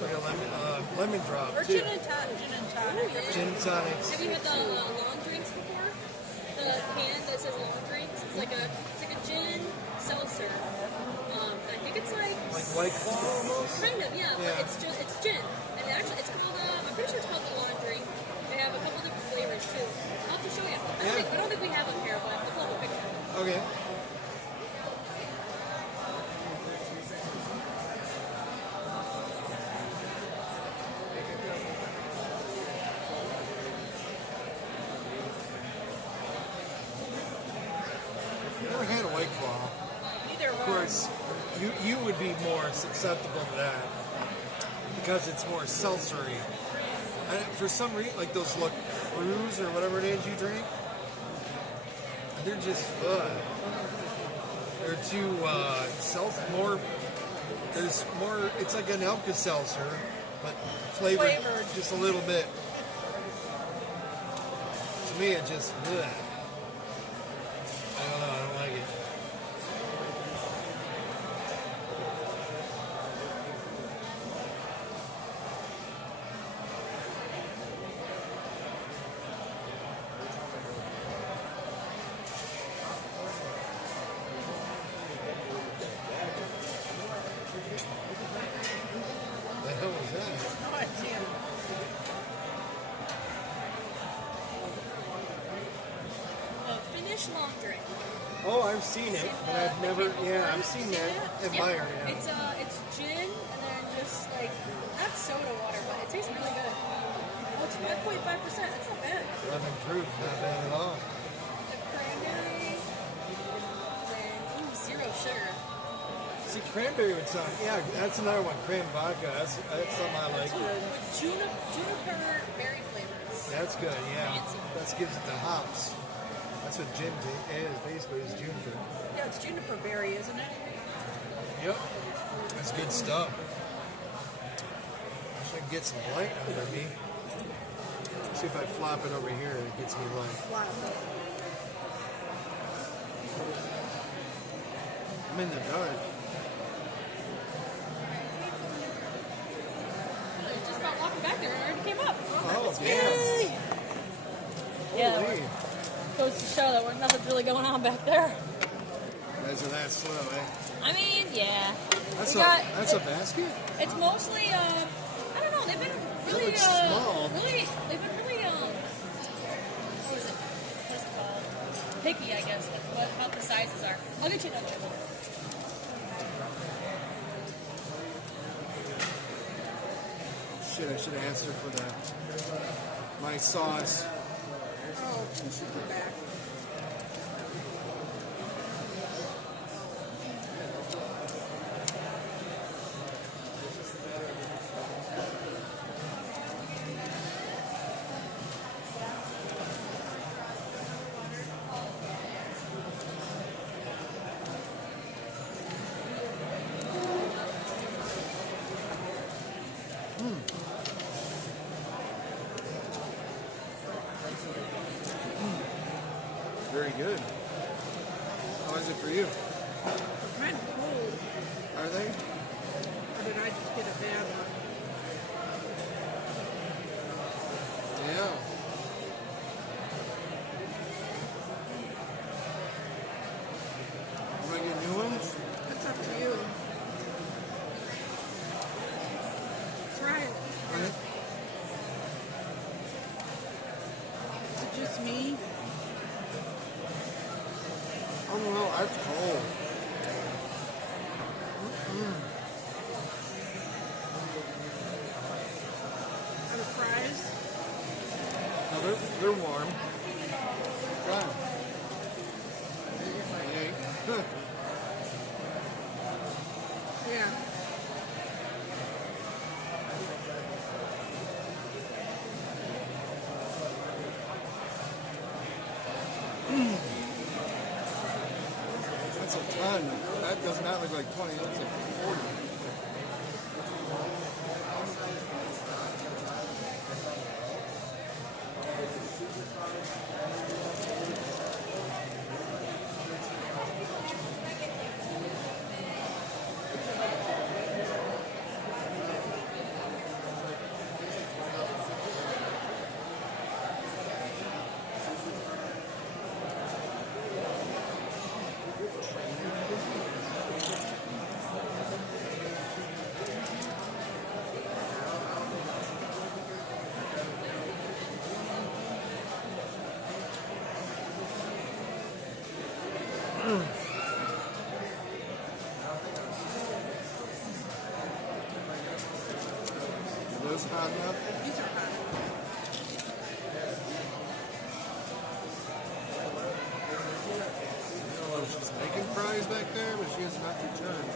Like a lemon drop, Or too. gin and tonic. Gin and tonics. Have you had the long drinks before? The can that says long drinks. It's like a gin seltzer. I think it's like White Claw almost? kind of, yeah. But it's gin, and actually it's called. I'm pretty sure it's called the long drink. They have a couple different flavors too. I'll have to show you. I don't think we have them here, but I'll pull up a picture. Okay. Never had a White Claw. Neither Of course, you would be more susceptible to that because it's more seltzery. And for some reason, like those Crews or whatever it is you drink, they're just they're too more. There's more. It's like an Alka-Seltzer, but flavored just a little bit. To me, it just. I don't know. I don't like it. The hell was that? No idea. Finnish long drink. Oh, I've seen it, but I've never. Yeah, I've seen that. Admire, yeah. It's gin and then just like not soda water, but it tastes really good. Oh, it's 5.5%. That's not bad. Lemon proof, not bad at all. The cranberry, and zero sugar. See, cranberry would sound. Yeah, that's another one. Cran vodka. That's something I like. Juniper berry flavors. That's good. Yeah, Fancy. that gives it the hops. That's what gin is basically. Is juniper. Yeah, it's juniper berry, isn't it? Yep, that's good stuff. I should get some light under me. See if I flop it over here, it gets me light. Wow. I'm in the dark. You're just about walking back there and it already came up. Oh, Yay! Yeah, holy. goes to show that nothing's really going on back there. Guys are that slow, eh? I mean, yeah. That's We a basket? It's mostly, I don't know, they've been really, looks small. they've been really, what is it? What's it called? Picky, I guess, with how the sizes are. I'll get you another one. Shit, I should have asked her for my sauce. Oh, you should go back. Very good. How is it for you? They're kind of cold. Are they? Or did I just get a bad one? Yeah. Am I getting new ones? That's up to you. Try it. Okay. Is it just me? I don't know. That's cold. Are the fries? No, they're warm. Try 'em. Huh. Yeah. That's a ton. That does not look like 20. It looks like 40. those hot enough? These are hot. I don't know if she's making fries back there, but she has not returned.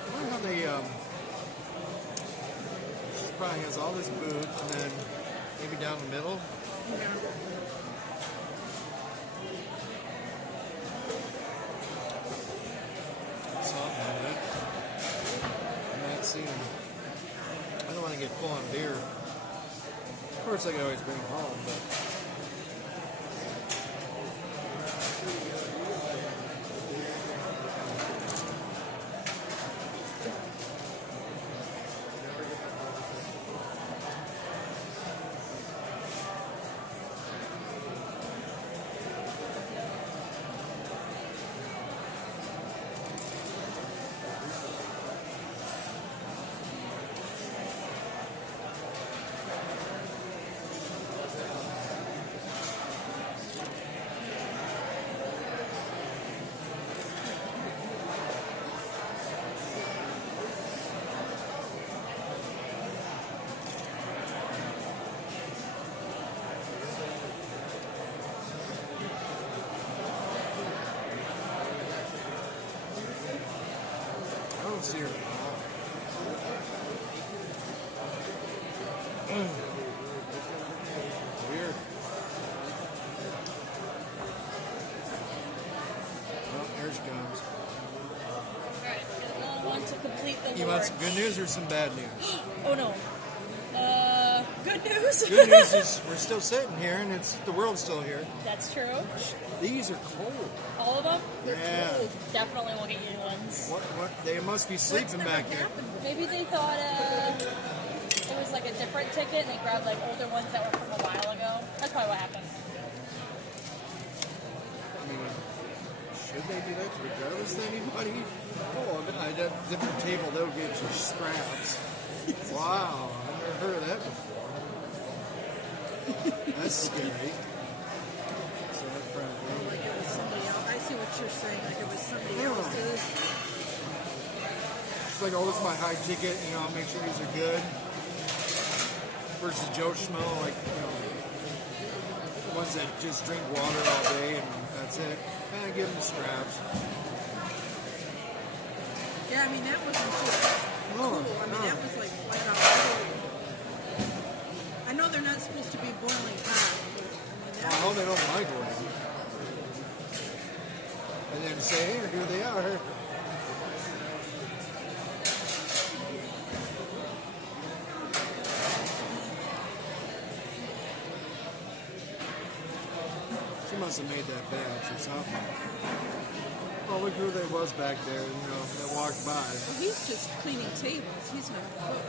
I wonder how they, she probably has all this food, and then maybe down the middle. Yeah. Something in it. I'm not seeing. I don't want to get full on beer. Of course, I can always bring it home, but. I don't see her. Weird. Oh, there she comes. Alright, and all one to complete the You lore. want some good news or some bad news? Oh no. Good news. Good news is we're still sitting here and the world's still here. That's true. These are cold. All of them? Yeah. Definitely will get you ones. What? They must be sleeping back there. Maybe they thought it was like a different ticket and they grabbed like older ones that were from a while ago. That's probably what happened. I mean, should they do that regardless of anybody? Oh, at a different table, they'll get you scraps. Wow, I've never heard of that before. That's scary. So that front row. Like it was somebody else. I see what you're saying. Like it was somebody Yeah. else's. It's like, oh, this is my high ticket, I'll make sure these are good. Versus Joe Schmo, like, ones that just drink water all day and that's it. And give them scraps. Yeah, I mean that wasn't just cool. I mean that was like flat out cool. I know they're not supposed to be boiling hot, but I mean I hope they don't microwave them. And then say, hey, here they are. She must have made that batch or something. Oh, look who there was back there, that walked by. Well, he's just cleaning tables. He's not a cook.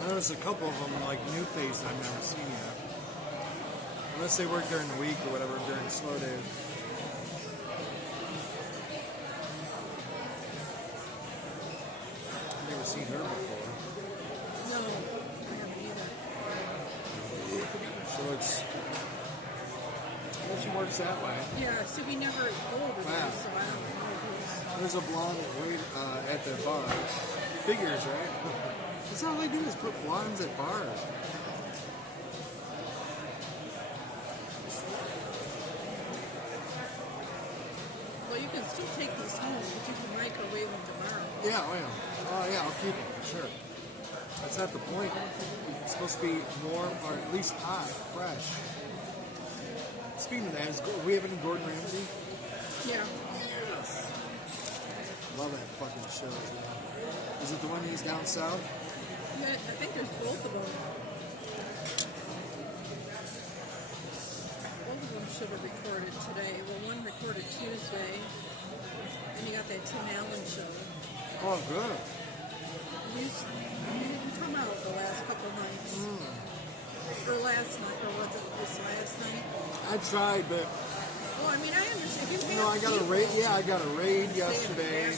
I noticed a couple of them, like new face I've never seen yet. Unless they work during the week or whatever, during slow days. I've never seen her before. No, I haven't either. She looks. Well, she works that way. Yeah, so we never go over there, Wow. so I don't know who's. There's a blonde wait at the bar. Figures, right? That's all they do is put blondes at bars. Well, you can still take these home, but you can microwave them tomorrow. Yeah, oh yeah. Oh yeah, I'll keep it for sure. That's not the point. It's supposed to be warm or at least hot, fresh. Speaking of that, we have any Gordon Ramsay? Yeah. Love that fucking show. Is it the one he's down south? Yeah, I think there's both of them. Both of them should have recorded today. Well, one recorded Tuesday, and you got that Tim Allen show. Oh, good. You didn't come out the last couple nights. Or last night, or was it this last night? I tried, but Well, I mean, I understand. If you have I got a raid. Yeah, I got a raid yesterday.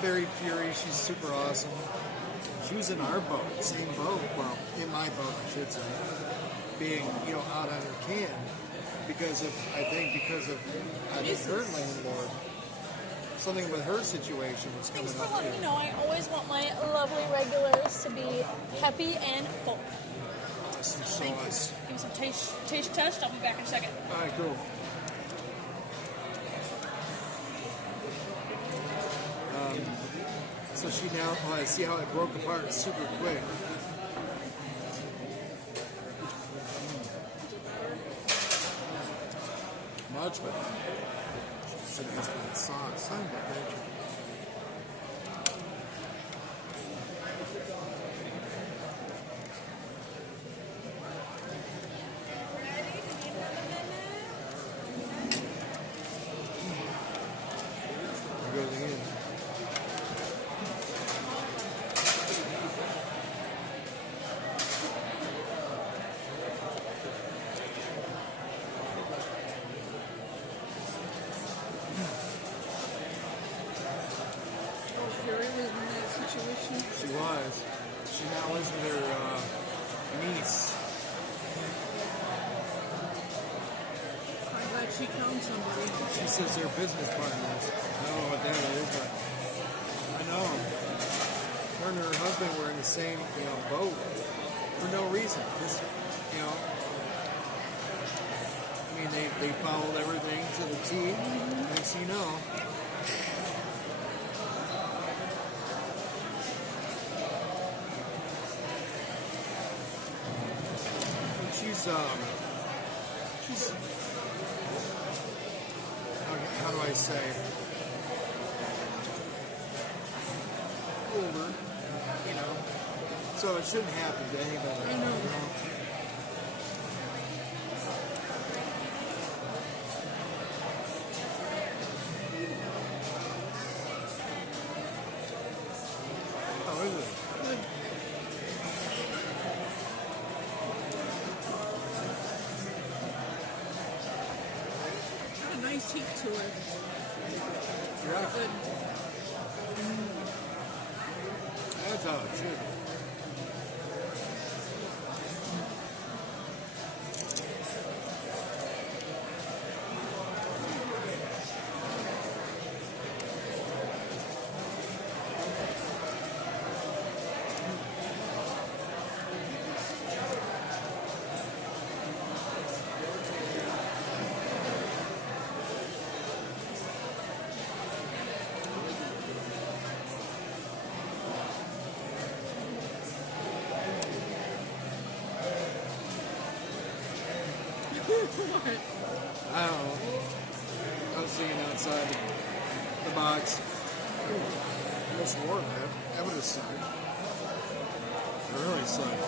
Fairy Fury, she's super awesome. She was in our boat, same boat. Well, in my boat, I should say. Being, out on her can because of her current landlord. Something with her situation was coming Thanks for up letting too. me know. I always want my lovely regulars to be happy and full. Some sauce. Give me some taste test. I'll be back in a second. All right, cool. So she now, I see how it broke apart super quick. Much better. Should have asked for that sauce. Son of a bitch. There goes again. Fury was in that situation. She was. She now lives with her niece. I'm glad she found somebody. She says they're business partners. I don't know what that is, but I know. Her and her husband were in the same, boat for no reason. Just, I mean, they followed everything to the T. Next thing you know. She's how do I say, older, so it shouldn't happen to anybody. I know. Oh, is it? Good. Got a nice heat to it. Yeah, Good. that's how it should. What? I don't know. I was thinking outside the box. Almost more of that. That would have sucked. It really sucked.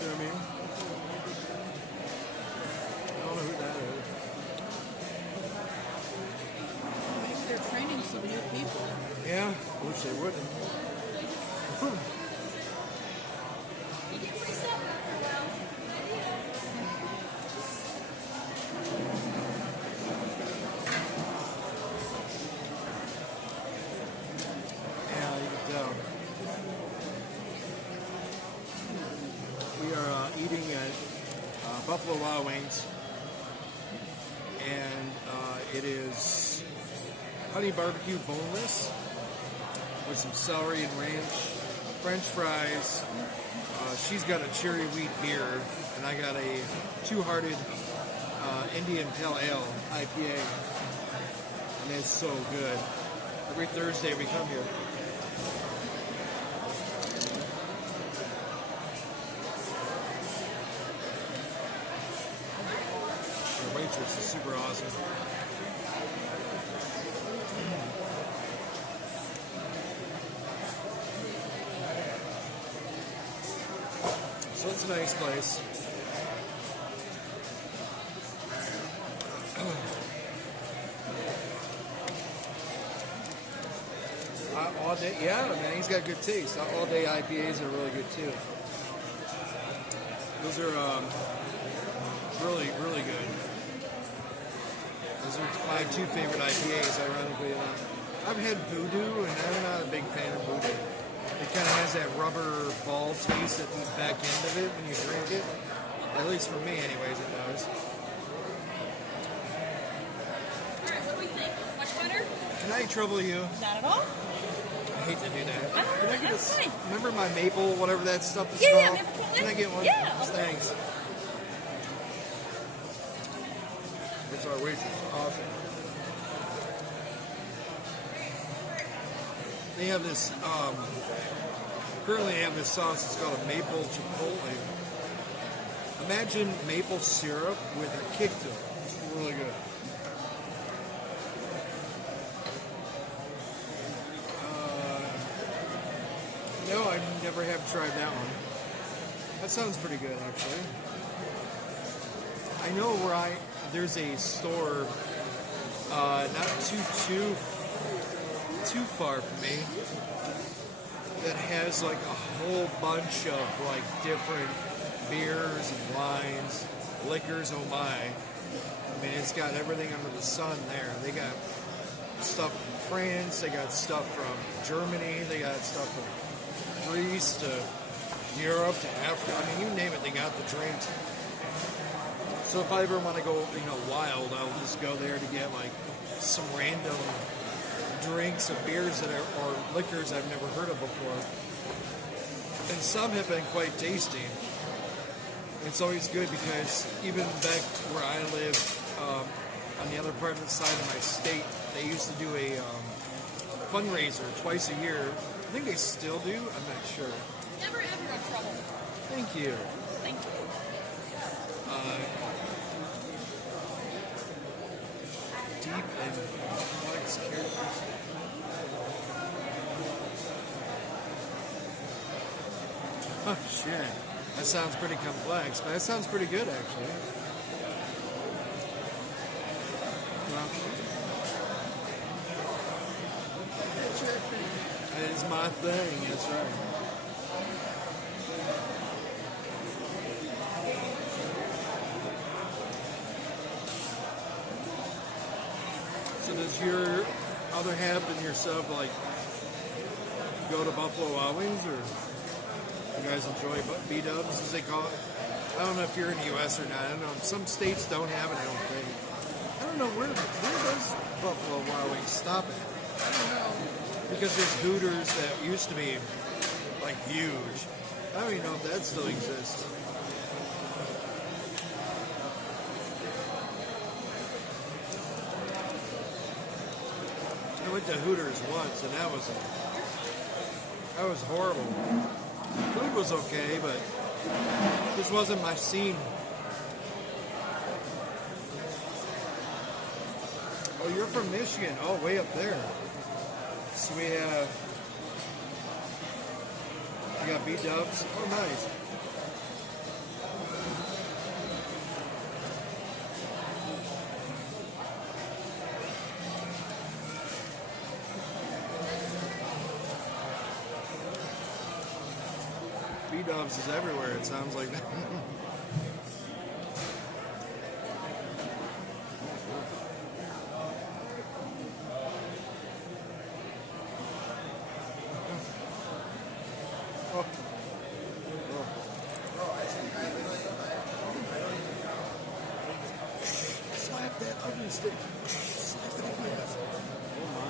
You know what I mean? I don't know who that is. Maybe they're training some new people. Yeah, I wish they wouldn't. Yeah, you can tell. We are eating at Buffalo Wild Wings, and it is honey barbecue boneless with some celery and ranch, French fries. She's got a cherry wheat beer, and I got a two-hearted Indian Pale Ale IPA, and it's so good. Every Thursday we come here. The waitress is super awesome. So it's a nice place. day, yeah, man, he's got good taste. All day IPAs are really good too. Those are really, really good. Those are my two favorite IPAs, ironically enough. I've had Voodoo, and I'm not a big fan of Voodoo. It kind of has that rubber ball taste at the back end of it when you drink it. At least for me, anyways, it does. Alright, what do we think? Much better? Can I trouble you? Not at all. I hate to do that. I don't Can I know, get that's fine. remember my maple, whatever that stuff is Yeah, called? maple chocolate? Can I get one? Yeah, of course. Thanks. It's our waitress. Awesome. They have this, currently they have this sauce, it's called a maple chipotle. Imagine maple syrup with a kick to it. It's really good. No, I never have tried that one. That sounds pretty good, actually. I know where there's a store not too far from me that has like a whole bunch of like different beers and wines, liquors. Oh my! I mean, it's got everything under the sun there. They got stuff from France. They got stuff from Germany. They got stuff from Greece to Europe to Africa. I mean, you name it, they got the drinks. So if I ever want to go, wild, I'll just go there to get like some random drinks of beers that are, or liquors I've never heard of before. And some have been quite tasty. It's always good because even back where I live, on the other part of the side of my state, they used to do a fundraiser twice a year. I think they still do. I'm not sure. Never ever in trouble. Thank you. Thank you. Deep and complex characters. Oh shit. That sounds pretty complex, but that sounds pretty good actually. Well, that is my thing, that's right. So does your other half and yourself like go to Buffalo Wild Wings, or you guys enjoy B-dubs as they call it? I don't know if you're in the U.S. or not. I don't know. Some states don't have it, I don't think. I don't know, where does Buffalo Wild Wings stop at? I don't know. Because there's Hooters that used to be like huge. I don't even know if that still exists. I went to Hooters once, and that was horrible. The food was okay, but this wasn't my scene. Oh, you're from Michigan. Oh, way up there. So we got B-dubs. Oh, nice. B-dubs is everywhere, it sounds like. Slap that onion stick. Slap it again. Oh my.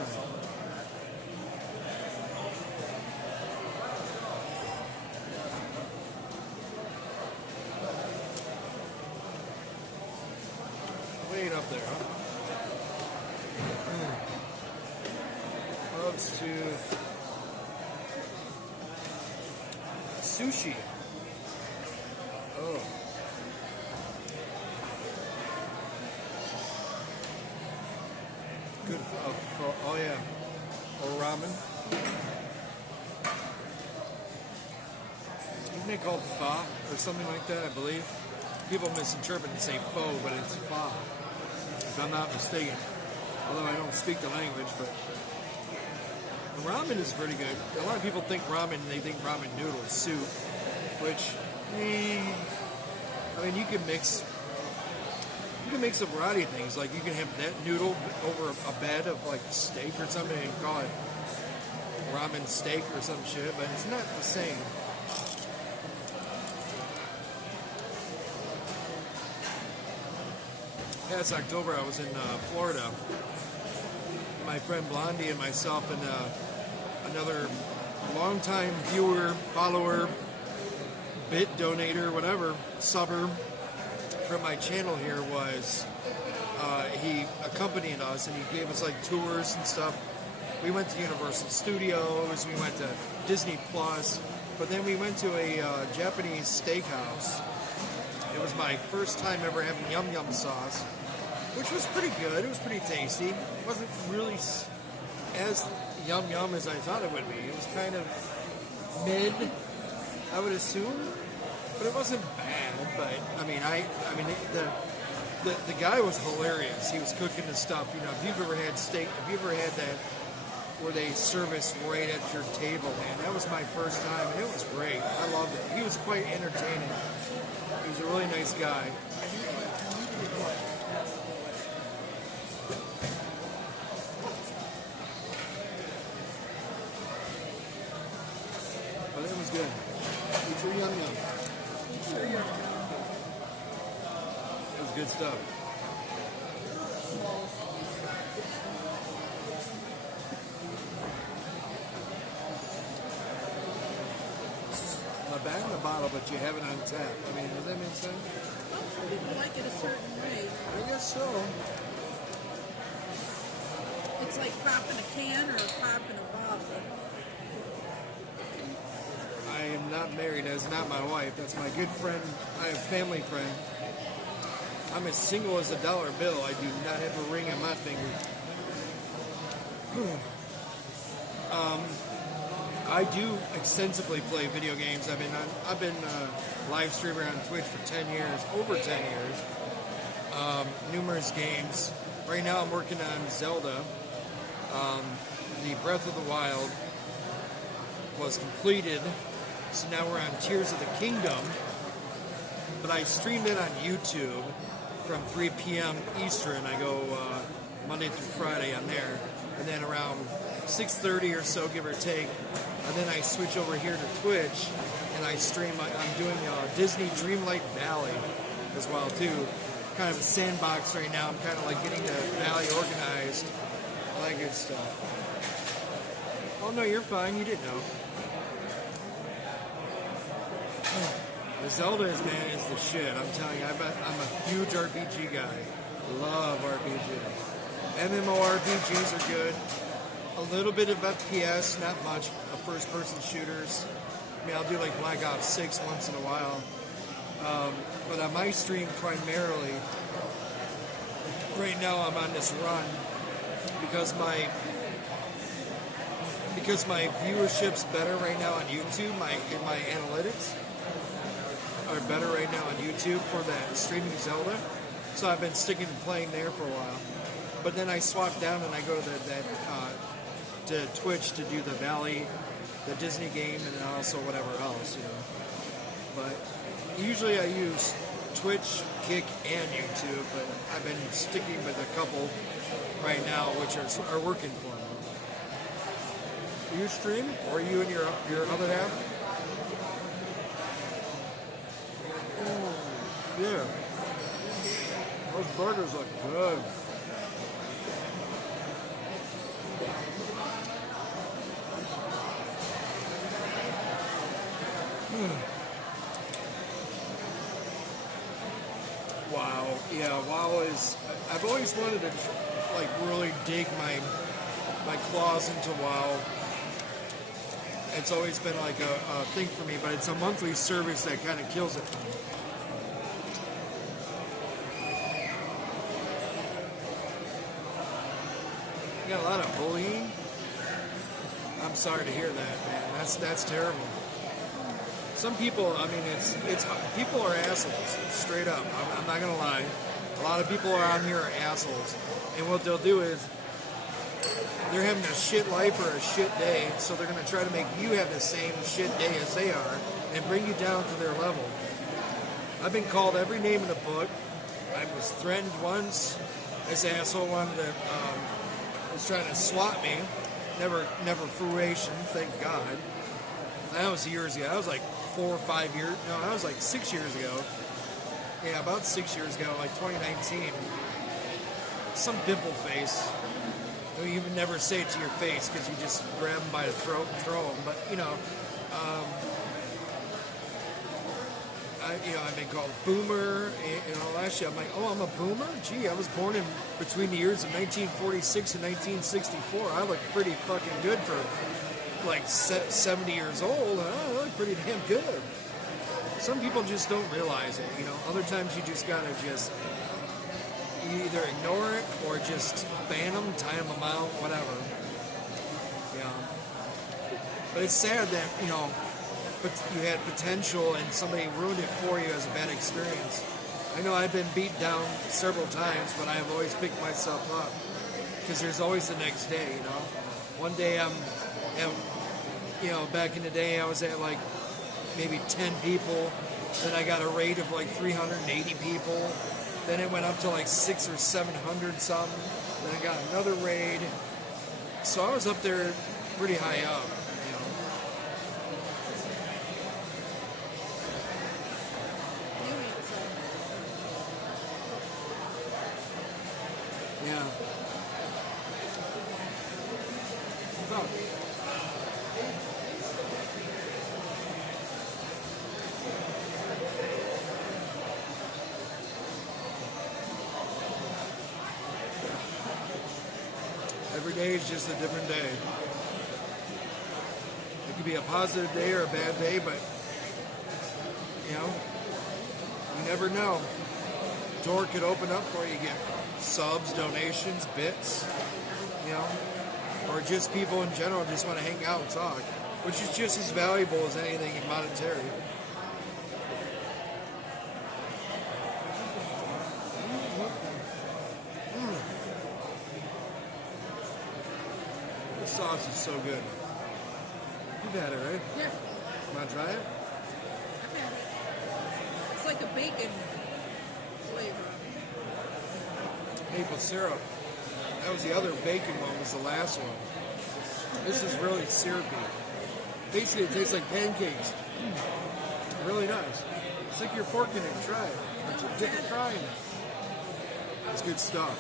Way up there, huh? Loves to sushi. Oh. Good. Oh yeah. Or ramen. Isn't it called pho or something like that? I believe. People misinterpret and say pho, but it's pho. If I'm not mistaken. Although I don't speak the language, but Ramen is pretty good. A lot of people think ramen, they think ramen noodle is soup, which, I mean, you can mix a variety of things. Like you can have that noodle over a bed of like steak or something and call it ramen steak or some shit, but it's not the same. Past October, I was in Florida. My friend Blondie and myself and another longtime viewer, follower, bit donator, whatever, subber from my channel here was, he accompanied us and he gave us like tours and stuff. We went to Universal Studios, we went to Disney Plus, but then we went to a Japanese steakhouse. It was my first time ever having yum yum sauce, which was pretty good. It was pretty tasty. It wasn't really as yum yum as I thought it would be. It was kind of mid, I would assume, but it wasn't bad. But I mean, the guy was hilarious. He was cooking the stuff. You know, if you've ever had steak, if you've ever had that where they service right at your table, man, that was my first time, and it was great. I loved it. He was quite entertaining. He was a really nice guy. But it was good. Eat your yum yum. It was good stuff. Back in the bottle, but you have it on tap. I mean, does that make sense? Well, some people like it a certain way. I guess so. It's like popping a can or popping a bottle. I am not married. That's not my wife. That's my good friend. I have a family friend. I'm as single as a dollar bill. I do not have a ring on my finger. I do extensively play video games. I've been live streamer on Twitch for 10 years, over 10 years. Numerous games. Right now I'm working on Zelda. The Breath of the Wild was completed, so now we're on Tears of the Kingdom. But I streamed it on YouTube from 3 p.m. Eastern. I go Monday through Friday on there, and then around 6:30 or so, give or take. And then I switch over here to Twitch, and I stream. I'm doing Disney Dreamlight Valley as well too. Kind of a sandbox right now. I'm kind of like getting the valley organized. All that good stuff. Oh no, you're fine. You didn't know. The Zelda is the shit. I'm telling you, I'm a huge RPG guy. Love RPGs. MMORPGs are good. A little bit of FPS, not much. First-person shooters. I mean, I'll do like Black Ops 6 once in a while. But on my stream, primarily, right now I'm on this run because my viewership's better right now on YouTube. My analytics are better right now on YouTube for that streaming Zelda. So I've been sticking to playing there for a while. But then I swap down and I go to to Twitch to do the Valley, the Disney game, and then also whatever else, you know. But usually I use Twitch, Kick, and YouTube, but I've been sticking with a couple right now, which are working for me. You stream, or are you and your other half? Oh, yeah. Those burgers look good. WoW, yeah, WoW is. I've always wanted to like really dig my claws into WoW. It's always been like a thing for me, but it's a monthly service that kind of kills it for me. You got a lot of bullying. I'm sorry to hear that, man. That's terrible. Some people, I mean, it's people are assholes, straight up. I'm not gonna lie. A lot of people around here are assholes, and what they'll do is they're having a shit life or a shit day, so they're going to try to make you have the same shit day as they are and bring you down to their level. I've been called every name in the book. I was threatened once. This asshole wanted to, was trying to swat me. Never fruition, thank God. That was years ago. That was like 4 or 5 years. No, that was like 6 years ago. Yeah, about 6 years ago, like 2019. Some pimple face. You would never say it to your face because you just grab them by the throat and throw them. But, I've been called boomer and all that shit. I'm like, oh, I'm a boomer? Gee, I was born in between the years of 1946 and 1964. I look pretty fucking good for like 70 years old. I look pretty damn good. Some people just don't realize it, Other times you just gotta you either ignore it or just ban them, tie them out, whatever. But it's sad that, but you had potential and somebody ruined it for you as a bad experience. I know I've been beat down several times, but I've always picked myself up because there's always the next day, One day back in the day I was at like maybe 10 people, then I got a rate of like 380 people, then it went up to like 600 or 700 something, then I got another raid, so I was up there pretty high up. Yeah. Oh. Every day is just a different day. It could be a positive day or a bad day, but you never know. Door could open up for you, get subs, donations, bits, or just people in general just want to hang out and talk, which is just as valuable as anything monetary. This sauce is so good. You've had it, right? Yeah. Want to try it? I've had it. It's like a bacon flavor. Maple syrup. That was the other bacon one, was the last one. This is really syrupy. Basically, it tastes like pancakes. Really nice. Stick your fork in it and try it. Or dip a fry in it. It's good stuff.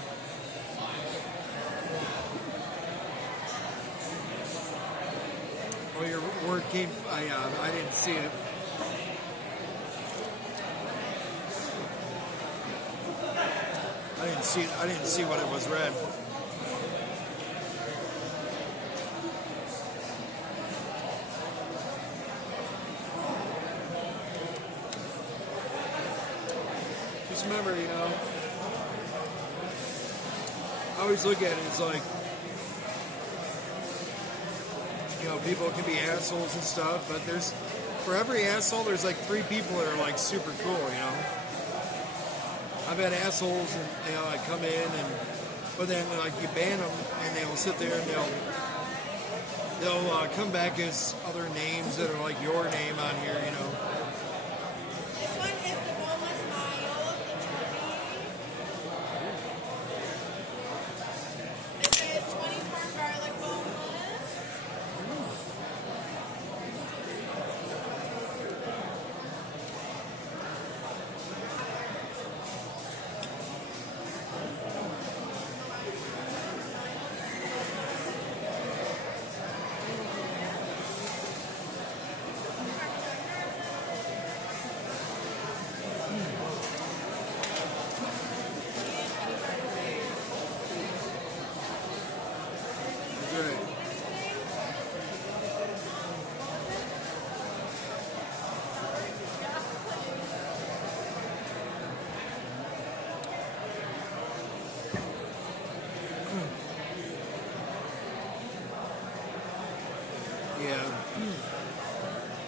Oh, your word came. I didn't see it. I didn't see what it was read. Just remember, I always look at it as like, people can be assholes and stuff, but for every asshole, there's like 3 people that are like super cool, I've had assholes and I come in but then like you ban them and they'll sit there and they'll come back as other names that are like your name on here, This one is the boneless mild turkey. This is 20-part garlic boneless.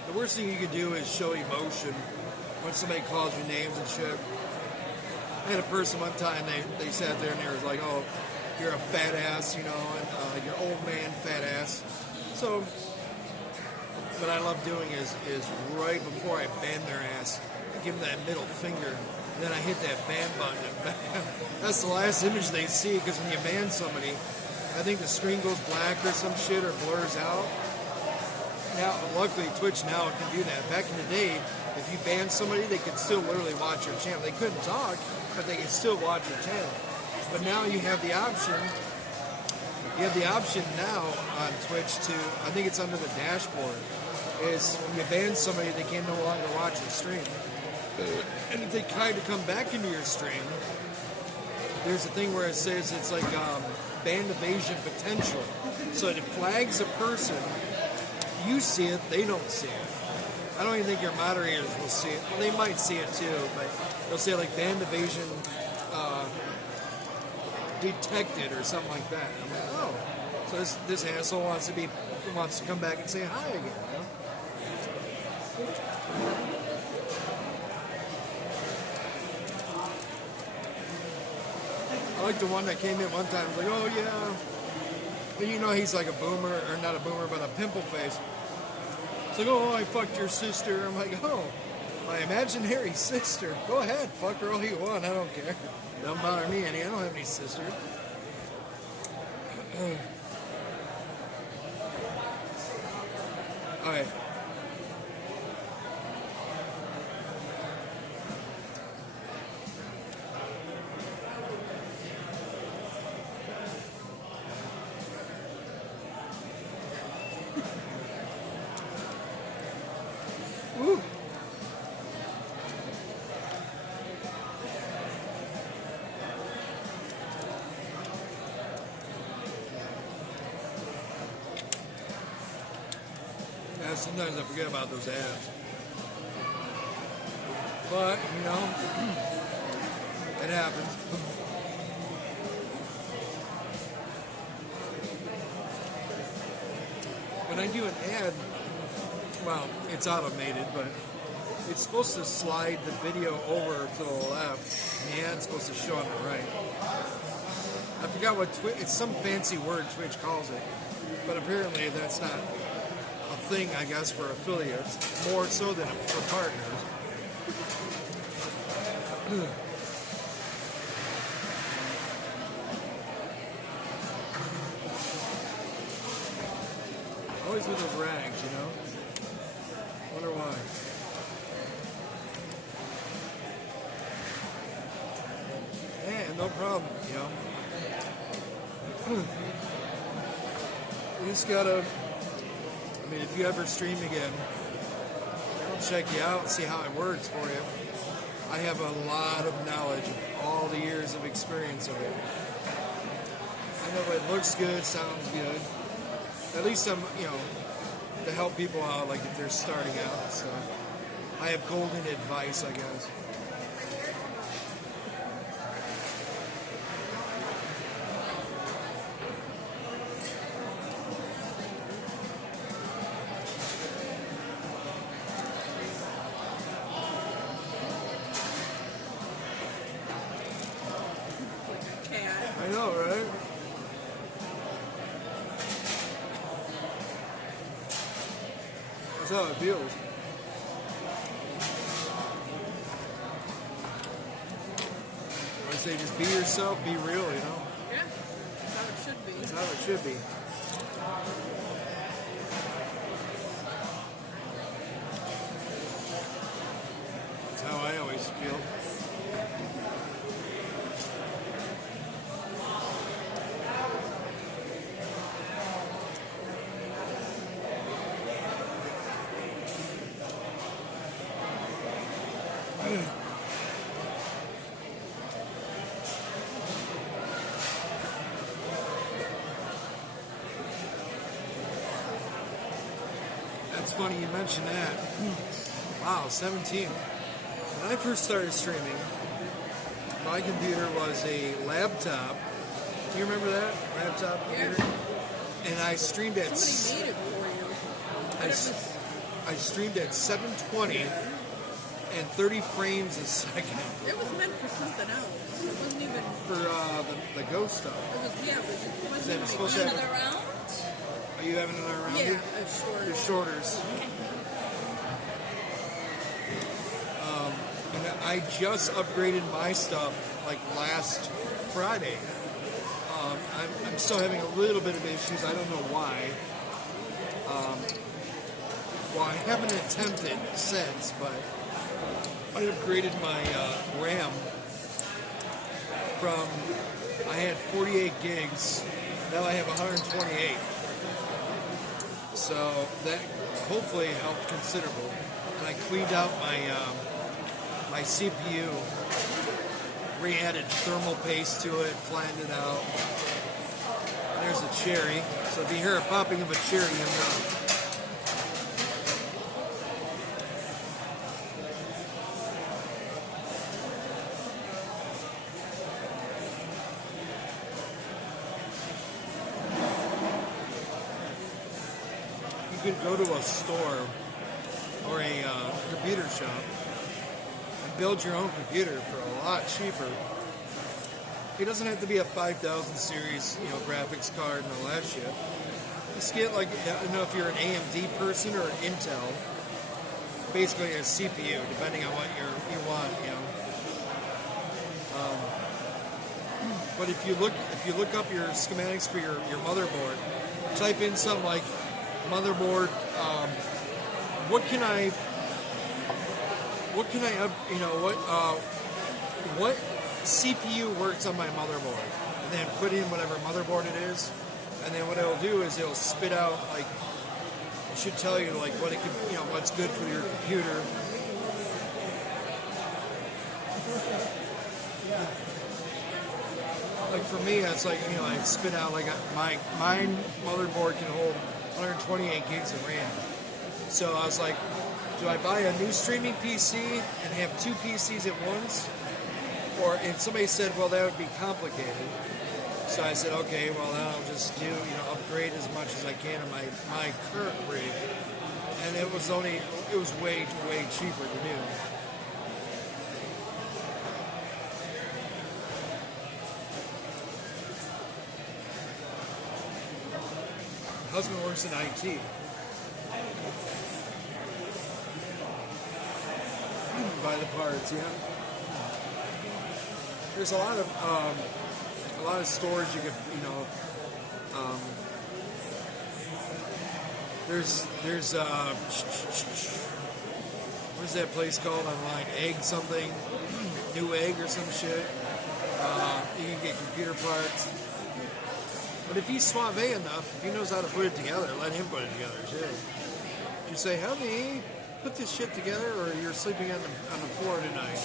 The worst thing you could do is show emotion when somebody calls you names and shit. I had a person one time, they sat there and they was like, oh, you're a fat ass, you know, and your old man fat ass. So what I love doing is right before I ban their ass, I give them that middle finger, and then I hit that ban button. And that's the last image they see, because when you ban somebody, I think the screen goes black or some shit or blurs out. Now, luckily, Twitch now can do that. Back in the day, if you banned somebody, they could still literally watch your channel. They couldn't talk, but they could still watch your channel. But now you have the option. You have the option now on Twitch to, I think it's under the dashboard, is when you ban somebody, they can no longer watch your stream. And if they try to come back into your stream, there's a thing where it says it's like band evasion potential. So it flags a person. You see it, they don't see it. I don't even think your moderators will see it. Well, they might see it too, but they'll say like band evasion detected or something like that. I'm like, oh, so this asshole wants to come back and say hi again. You know? I like the one that came in one time. Like, oh yeah, and you know he's like a boomer, or not a boomer, but a pimple face. It's like, oh, I fucked your sister. I'm like, oh, my imaginary sister. Go ahead, fuck her all you want. I don't care. Don't bother me any. I don't have any sister. All right. Woo. Yeah, sometimes I forget about those ads. But, you know, it happens. When I do an ad, well, it's automated, but it's supposed to slide the video over to the left, and the ad's supposed to show on the right. I forgot what it's some fancy word Twitch calls it, but apparently that's not a thing, I guess, for affiliates, more so than for partners. Always with those rags, you know? Wonder why. Yeah, no problem, you know? You just gotta, I mean, if you ever stream again, I'll check you out and see how it works for you. I have a lot of knowledge of all the years of experience of it. I know it looks good, sounds good. At least I'm, you know, to help people out, like if they're starting out and stuff. I have golden advice, I guess. I know, right? That's how it feels. I say just be yourself, be real, you know? Yeah, that's how it should be. That's how it should be. That's how I always feel. That's funny you mentioned that. Wow, 17. When I first started streaming, my computer was a laptop. Do you remember that? Laptop computer? Yeah. And I streamed at... Somebody made it for you. But it was, I streamed at 720, and 30 frames a second It was meant for something else. It wasn't even. for the ghost stuff. It was, yeah, it wasn't Is that even supposed to have- Another round? Are you having another round? Yeah, a short. The shorters. And I just upgraded my stuff like last Friday. I'm still having a little bit of issues. I don't know why. Well, I haven't attempted since, but I upgraded my RAM from, I had 48 gigs, now I have 128. So that hopefully helped considerable. And I cleaned out my CPU, re-added thermal paste to it, flattened it out. There's a cherry. So if you hear a popping of a cherry, I'm not. You can go to a store or a computer shop and build your own computer for a lot cheaper. It doesn't have to be a 5000 series, graphics card and all that shit. Just get like, I don't know if you're an AMD person or an Intel, basically a CPU, depending on what you want, But if you look up your schematics for your motherboard, type in something like motherboard. What CPU works on my motherboard, and then put in whatever motherboard it is, and then what it'll do is it'll spit out like, it should tell you like what it can, what's good for your computer. Like for me, it's like, I spit out like my motherboard can hold 128 gigs of RAM. So I was like, do I buy a new streaming PC and have two PCs at once? And somebody said, well, that would be complicated. So I said, okay, well, then I'll just do, upgrade as much as I can in my current rig. And it was way, way cheaper to do. My husband works in IT. Buy the parts, yeah. There's a lot of storage you could, there's what's that place called online? Egg something, New Egg or some shit. You can get computer parts. But if he's suave enough, if he knows how to put it together, let him put it together too. You say, help me put this shit together, or you're sleeping on the floor tonight.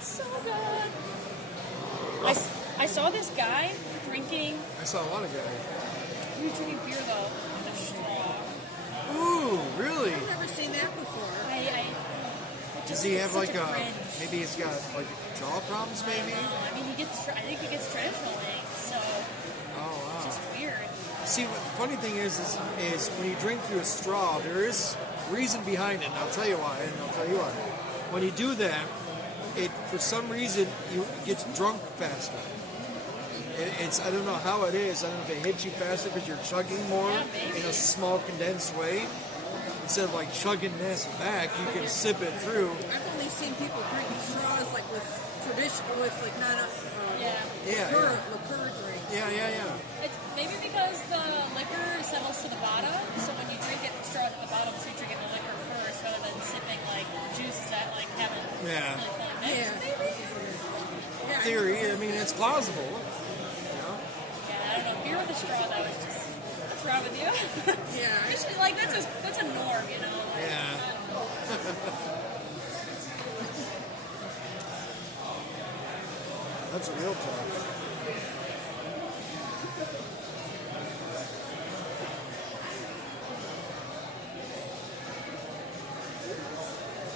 So good. I saw this guy drinking. I saw a lot of guys. He was drinking beer though in a straw. Ooh, really? I've never seen that before. Does he have such like a a, cringe. maybe he's got like jaw problems maybe? I mean, I think he gets treadmilling, so Oh, wow. it's just weird. See, what the funny thing is when you drink through a straw, there is reason behind it, and I'll tell you why, When you do that, for some reason, you get drunk faster. I don't know how it is. I don't know if it hits you faster because you're chugging more in a small condensed way. Instead of like chugging this back, you can sip it through. I've only seen people drink straws like with traditional, with like not a liqueur drink. Yeah. It's maybe because the liquor settles to the bottom, so when you drink it straw at the bottom, so you're drinking the liquor first rather than sipping like juices that like haven't really fully mixed, maybe? Yeah. Theory, I mean, it's plausible. Yeah, I don't know. Beer with a straw, that was just, what's wrong with you? Yeah. You should, like, that's a norm, you know? Like, Yeah. That's a real talk.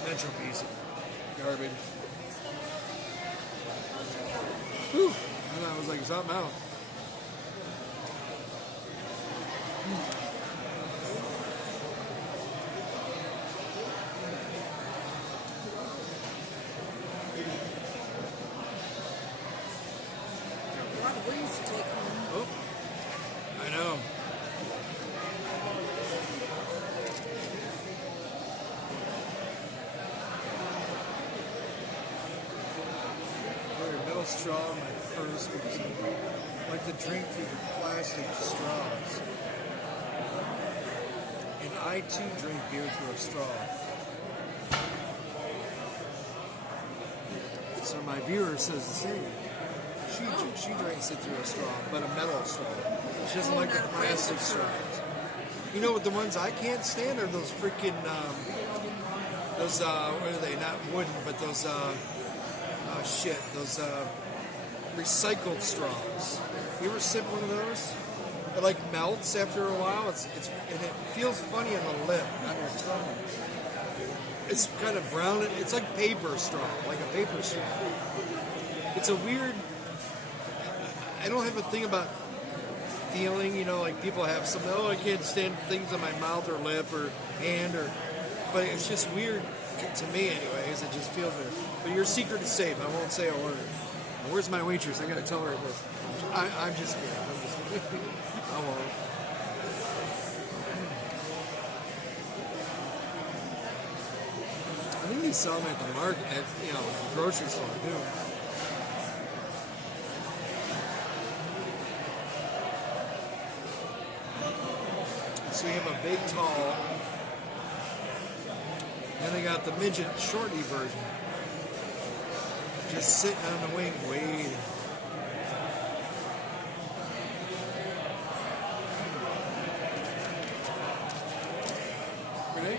Metro piece of garbage. Whew. And I was like, something out. straw in my purse because I like to drink through the plastic straws. And I too drink beer through a straw. So my viewer says the same. She drinks it through a straw, but a metal straw. She doesn't like the plastic straws. You know what the ones I can't stand are those freaking those what are they? Not wooden, but those those recycled straws. You ever sip one of those? It like melts after a while. It's and it feels funny on the lip, on your tongue. It's kind of brown. It's like paper straw, like a paper straw. It's a weird. I don't have a thing about feeling, you know, like people have some. Oh, I can't stand things on my mouth or lip or hand or. But it's just weird to me, anyways. It just feels weird. But your secret is safe. I won't say a word. Where's my waitress? I gotta tell her this. I'm just kidding. I won't. I think they sell them at the market, at the grocery store too. So you have a big, tall. Then they got the midget, shorty version. Just sitting on the wing, waiting. Ready?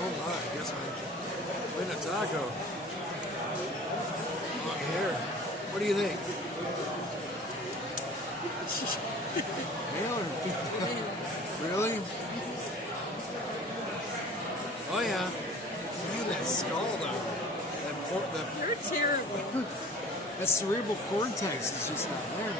Oh my, I guess I'm in a taco. Long hair. What do you think? Male or female? Really? Oh yeah. Look at that skull though. You're terrible. That cerebral cortex is just not there.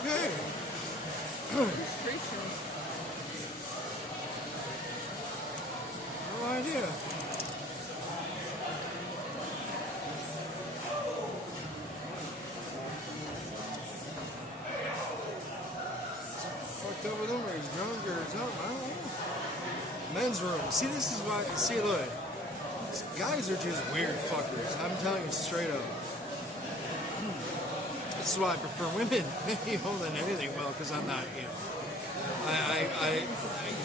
Okay. No idea. Fucked up with him or he's drunk or something. I don't know. Men's room. See, this is why. See, look. Guys are just weird fuckers. I'm telling you straight up. This is why I prefer women more than anything. Well, because I'm not,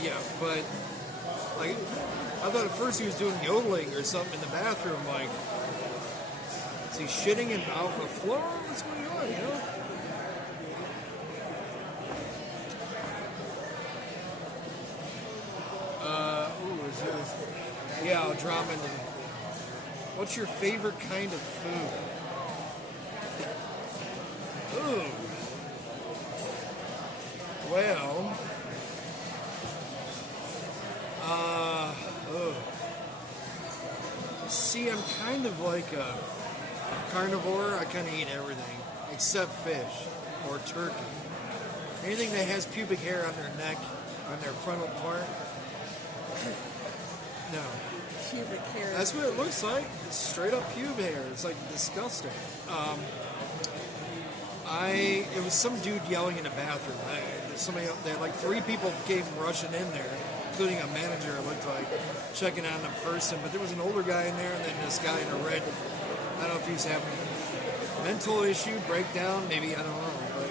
yeah, but like, I thought at first he was doing yodeling or something in the bathroom. Like, is he shitting out the floor? What's going on? Is this? Yeah, I'll drop in. What's your favorite kind of food? Ooh. Well, see, I'm kind of like a carnivore. I kind of eat everything except fish or turkey. Anything that has pubic hair on their neck, on their frontal part. No. Pubic hair. That's what it looks like. It's straight up pube hair. It's like disgusting. It was some dude yelling in the bathroom. They had like 3 people came rushing in there, including a manager, it looked like, checking on the person. But there was an older guy in there, and then this guy in a red. I don't know if he's having a mental issue, breakdown, maybe, I don't know. But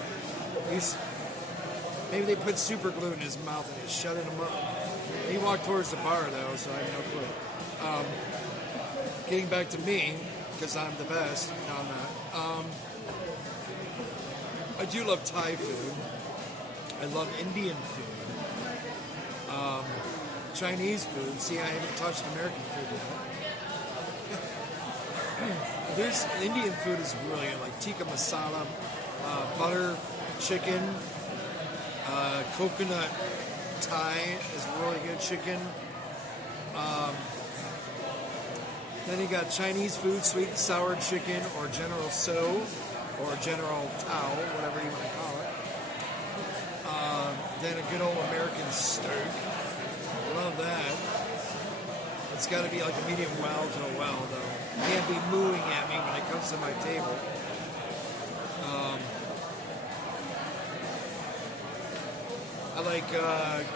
maybe they put super glue in his mouth and it's shutting him up. He walked towards the bar, though, so I have no clue. Getting back to me, because I'm the best. No, I'm not. I do love Thai food. I love Indian food. Chinese food. See, I haven't touched American food yet. Indian food is really good, like tikka masala, butter chicken, coconut Thai is really good chicken. Then you got Chinese food, sweet and sour chicken, or General So, or General Tao, whatever you want to call it. Then a good old American steak. Love that. It's got to be like a medium well to a well, though. You can't be mooing at me when it comes to my table. I like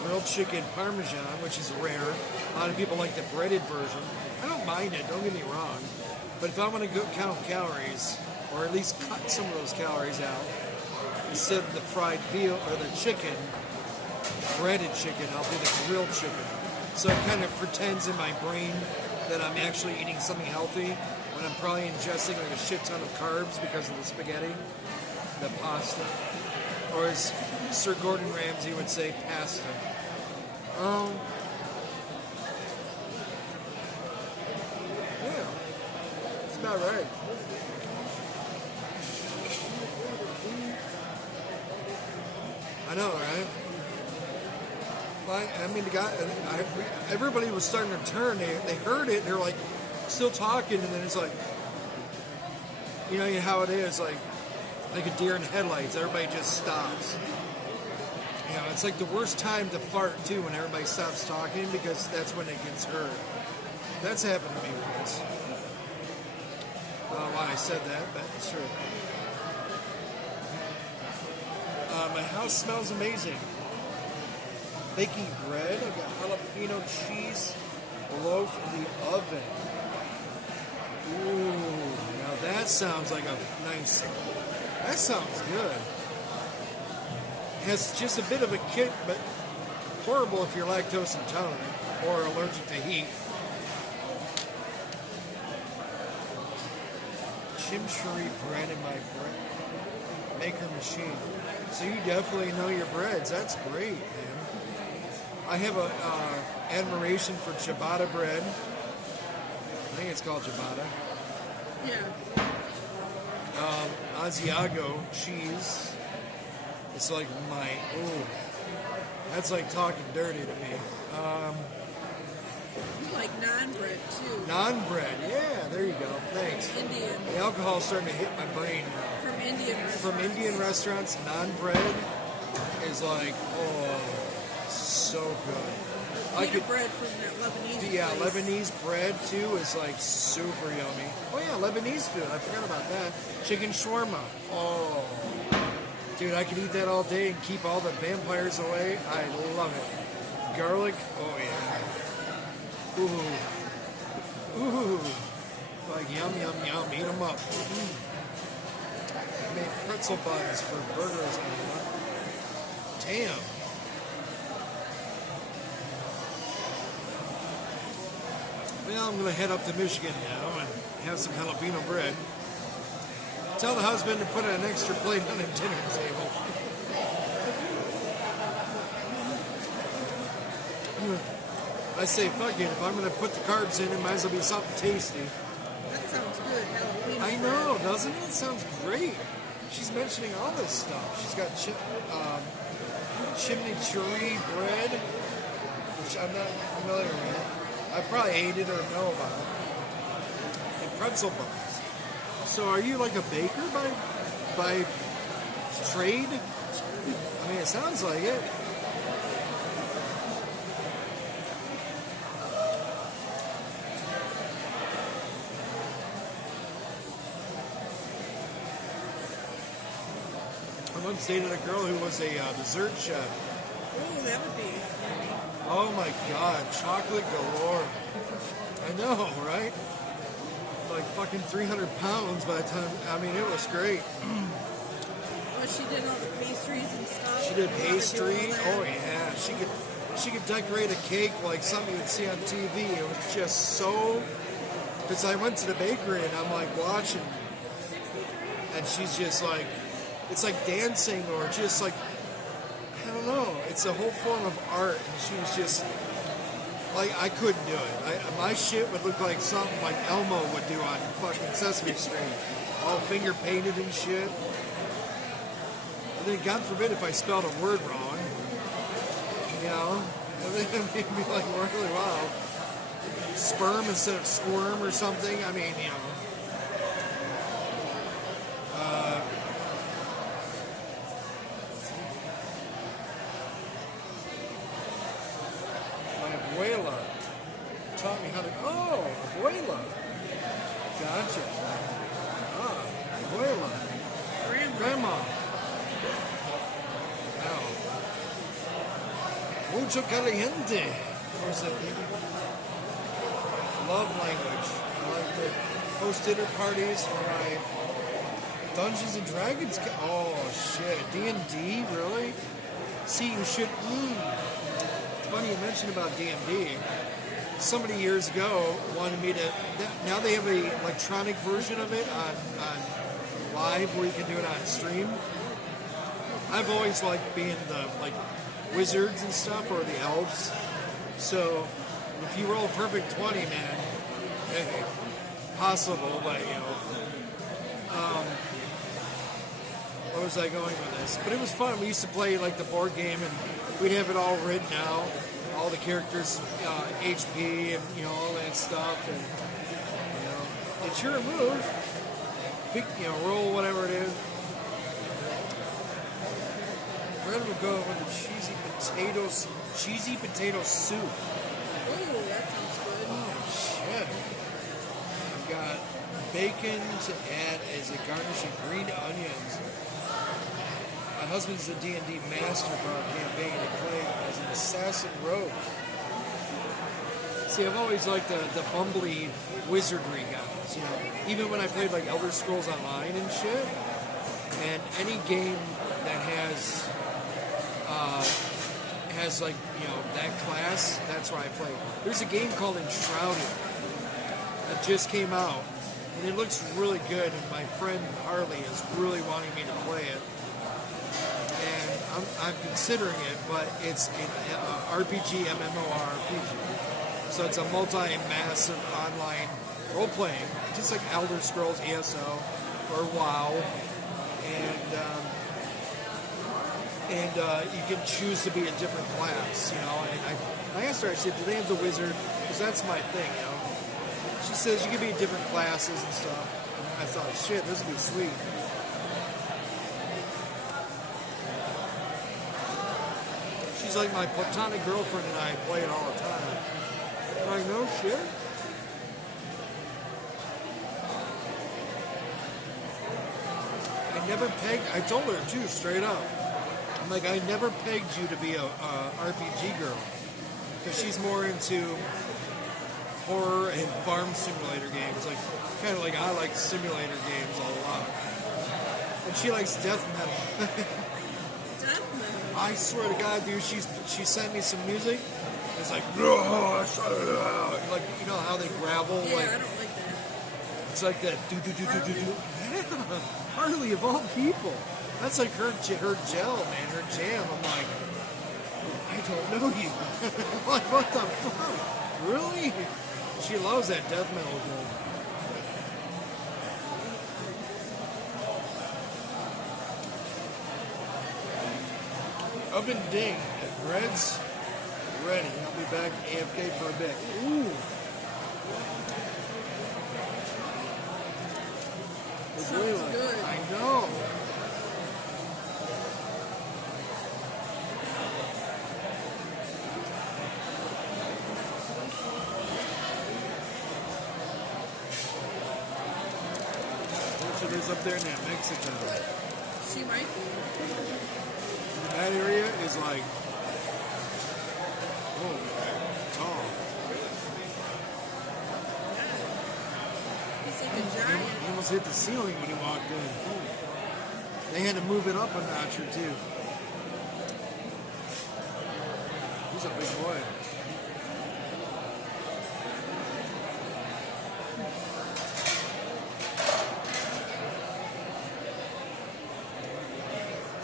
grilled chicken parmesan, which is rare. A lot of people like the breaded version. I don't mind it, don't get me wrong. But if I'm going to go count calories, or at least cut some of those calories out, instead of the fried veal or the chicken, breaded chicken, I'll do the grilled chicken. So it kind of pretends in my brain that I'm actually eating something healthy when I'm probably ingesting like a shit ton of carbs because of the spaghetti, the pasta. Or as Sir Gordon Ramsay would say, pasta. Yeah, it's about right. I know, right? I mean, the guy, everybody was starting to turn. They heard it. They're like still talking, and then it's like, you know how it is, like a deer in headlights. Everybody just stops. You know, it's like the worst time to fart too, when everybody stops talking, because that's when it gets heard. That's happened to me once. I don't know why I said that, but it's true. My house smells amazing. Baking bread. I got jalapeno cheese loaf in the oven. Ooh, now that sounds like a nice. That sounds good. Has just a bit of a kick, but horrible if you're lactose intolerant or allergic to heat. Chimchurri bread in my bread maker machine. So you definitely know your breads. That's great, man. I have a admiration for ciabatta bread. I think it's called ciabatta. Yeah. Asiago cheese. It's like that's like talking dirty to me. You like naan bread too. Naan bread, yeah, there you go. Thanks. Indian. The alcohol's starting to hit my brain now. From Indian restaurants. From Indian restaurants, naan bread is like, so good. Pita bread from that Lebanese Yeah, place. Lebanese bread too is like super yummy. Oh yeah, Lebanese food. I forgot about that. Chicken shawarma. Oh, dude, I could eat that all day and keep all the vampires away. I love it. Garlic. Oh yeah. Ooh. Like yum yum yum. Eat them up. I made pretzel buns for burgers. Damn. Well, I'm going to head up to Michigan now and have some jalapeno bread. Tell the husband to put an extra plate on the dinner table. I say, fuck it, if I'm going to put the carbs in, it might as well be something tasty. That sounds good. Jalapeno I bread. know, doesn't it? It sounds great. She's mentioning all this stuff. She's got chimichurri bread, which I'm not familiar with. I probably ate it or know about it. And pretzel buns. So are you like a baker by trade? I mean, it sounds like it. I once dated a girl who was a dessert chef. Oh, that would be yummy. Oh my god, chocolate galore. I know, right? Like fucking 300 pounds by the time, I mean, it was great. Well, she did all the pastries and stuff. She did How to do all pastry. that. Oh yeah, she could decorate a cake like something you would see on TV. It was just so, because I went to the bakery and I'm like watching, and she's just like, it's like dancing or just like, I don't know. It's a whole form of art, and she was just like, I couldn't do it. My shit would look like something like Elmo would do on fucking Sesame Street, all finger painted and shit. And then, God forbid, if I spelled a word wrong, you know, it made me like really wow. sperm instead of squirm or something. I mean, you know. My abuela taught me how to. Oh, abuela. Gotcha. Ah, abuela. Grandma. Wow. Mucho caliente. Of course, love language. I like to host dinner parties for my Dungeons and Dragons. Oh shit, D&D, really? See, you should. It's funny you mentioned about D&D. Somebody years ago wanted me to. Now they have a electronic version of it on live where you can do it on stream. I've always liked being the wizards and stuff or the elves. So if you roll a perfect 20, man, possible, but you know. Where was I going with this? But it was fun. We used to play like the board game, and we'd have it all written out, all the characters, HP, and you know all that stuff, and you know, it's your move. Pick, you know, roll whatever it is. We're gonna go with the cheesy potato soup. Ooh, that sounds good. Oh shit! I've got bacon to add as a garnish and green onions. My husband's a D&D master for our campaign to play as an assassin rogue. See, I've always liked the bumbly wizardry guys, you know. Even when I played like Elder Scrolls Online and shit, and any game that has like, you know, that class, that's where I play. There's a game called Enshrouded that just came out, and it looks really good, and my friend Harley is really wanting me to play it. And I'm considering it, but it's an RPG, MMORPG. So it's a multi-massive online role-playing, just like Elder Scrolls ESO or WoW. And you can choose to be a different class, you know. And I asked her, I said, do they have the wizard? Because that's my thing, you know. She says you can be different classes and stuff. And I thought, shit, this would be sweet. She's like my platonic girlfriend, and I play it all the time. I'm like, no shit. I never pegged. I told her too, straight up. I'm like, I never pegged you to be a RPG girl, because she's more into horror and farm simulator games. Like, kind of like I like simulator games a lot. And she likes death metal. I swear to God, dude, she sent me some music. It's like, like, you know how they gravel? Yeah, like, I don't like that. It's like that, do. Yeah, Harley of all people. That's like her gel, man, her jam. I'm like, I don't know you. I'm like, what the fuck? Really? She loves that death metal girl. Oven ding. Bread's ready. I'll be back AFK for a bit. Ooh. Sounds good. I know. She lives up there in that Mexico. She might be. That area is like, oh, tall. He's like a giant. He almost hit the ceiling when he walked in. They had to move it up a notch or two. He's a big boy.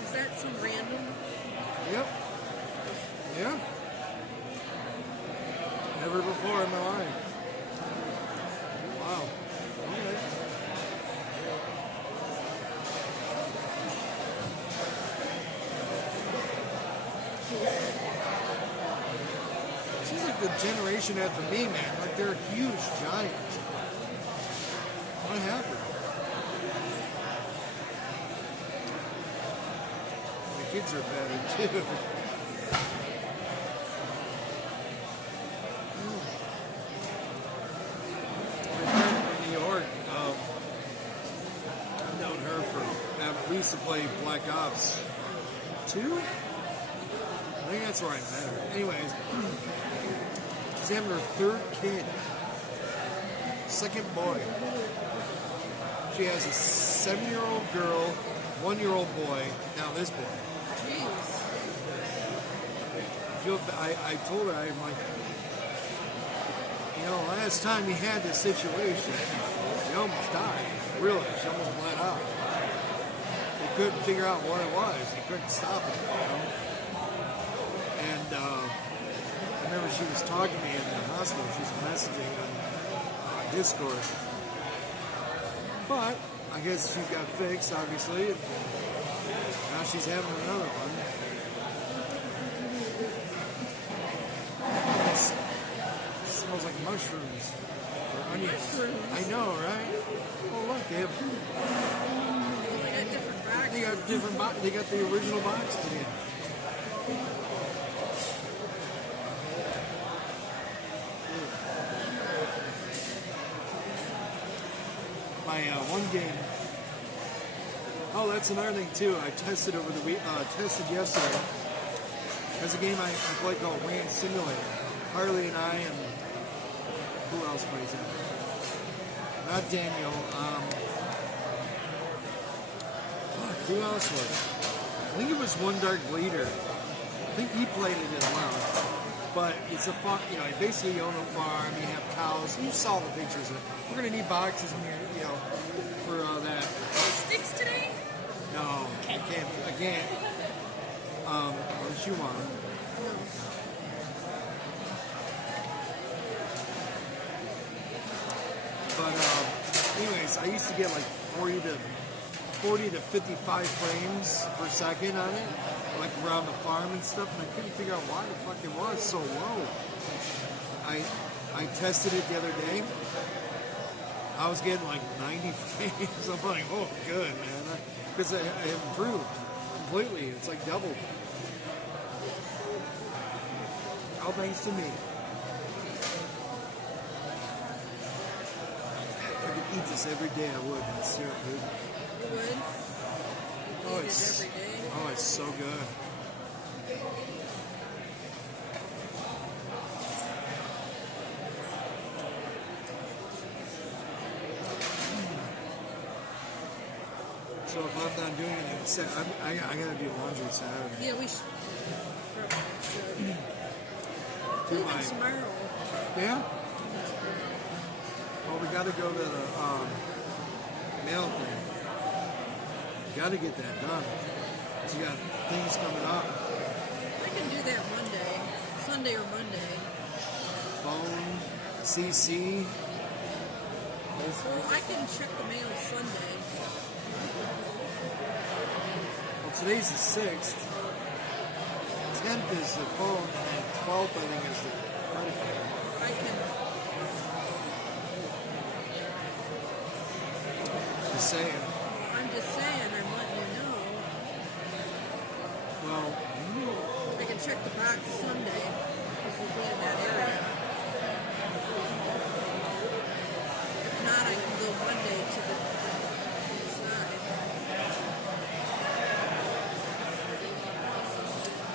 Is that some random? Yep. Yeah. Never before in my life. Wow. Okay. She's like the generation after me, man. Like they're huge giants. What happened? The kids are better too. My friend from New York, I've known her for. We used to play Black Ops 2. I think that's where I met her. Anyways, she's having her third kid, second boy. She has a 7-year-old girl, 1-year-old boy, now this boy. Jeez. I told her, I'm like, you know, last time you had this situation, she almost died. Really, she almost bled out. They couldn't figure out what it was. They couldn't stop it, you know? And I remember she was talking to me in the hospital. She was messaging on Discord. But I guess she got fixed, obviously. And now she's having another one. It smells like mushrooms or onions. Mushrooms? I know, right? Oh, look, they have. They got different boxes. They got the original box again. My one game. Oh, that's another thing too. I tested over the week. Tested yesterday. There's a game I play called Ranch Simulator. Harley and I and who else plays it? Not Daniel. Who else was it? I think it was One Dark Bleeder. I think he played it as well. But it's a farm, you know, basically you own a farm, you have cows. You saw the pictures of it. We're going to need boxes in here, you know, for that. Sticks today? No, I can't. Unless you want them. But, anyways, I used to get like 40 to 55 frames per second on it, like around the farm and stuff, and I couldn't figure out why the fuck it was so low. I tested it the other day. I was getting like 90 frames. I'm like, oh, good, man. Because I improved completely. It's like doubled. All thanks to me. If I could eat this every day, I would. It's so good. You would? Oh, Eat it's it every day. Oh, it's so good. So if I'm not doing anything, I gotta do laundry Saturday. Yeah, we should. Do Even my- tomorrow. Yeah? Well, we gotta go to the mail thing. Gotta get that done. 'Cause you got things coming up. I can do that Monday. Sunday or Monday. Phone, CC. Well, I can check the mail Sunday. Well, today's the 6th. 10th is the phone, and 12th, I think, is the credit card. I can. Just saying. I'm just saying. I'm letting you know. Well, I can check the box Sunday because we'll be in that area. If not, I can go Monday to the side.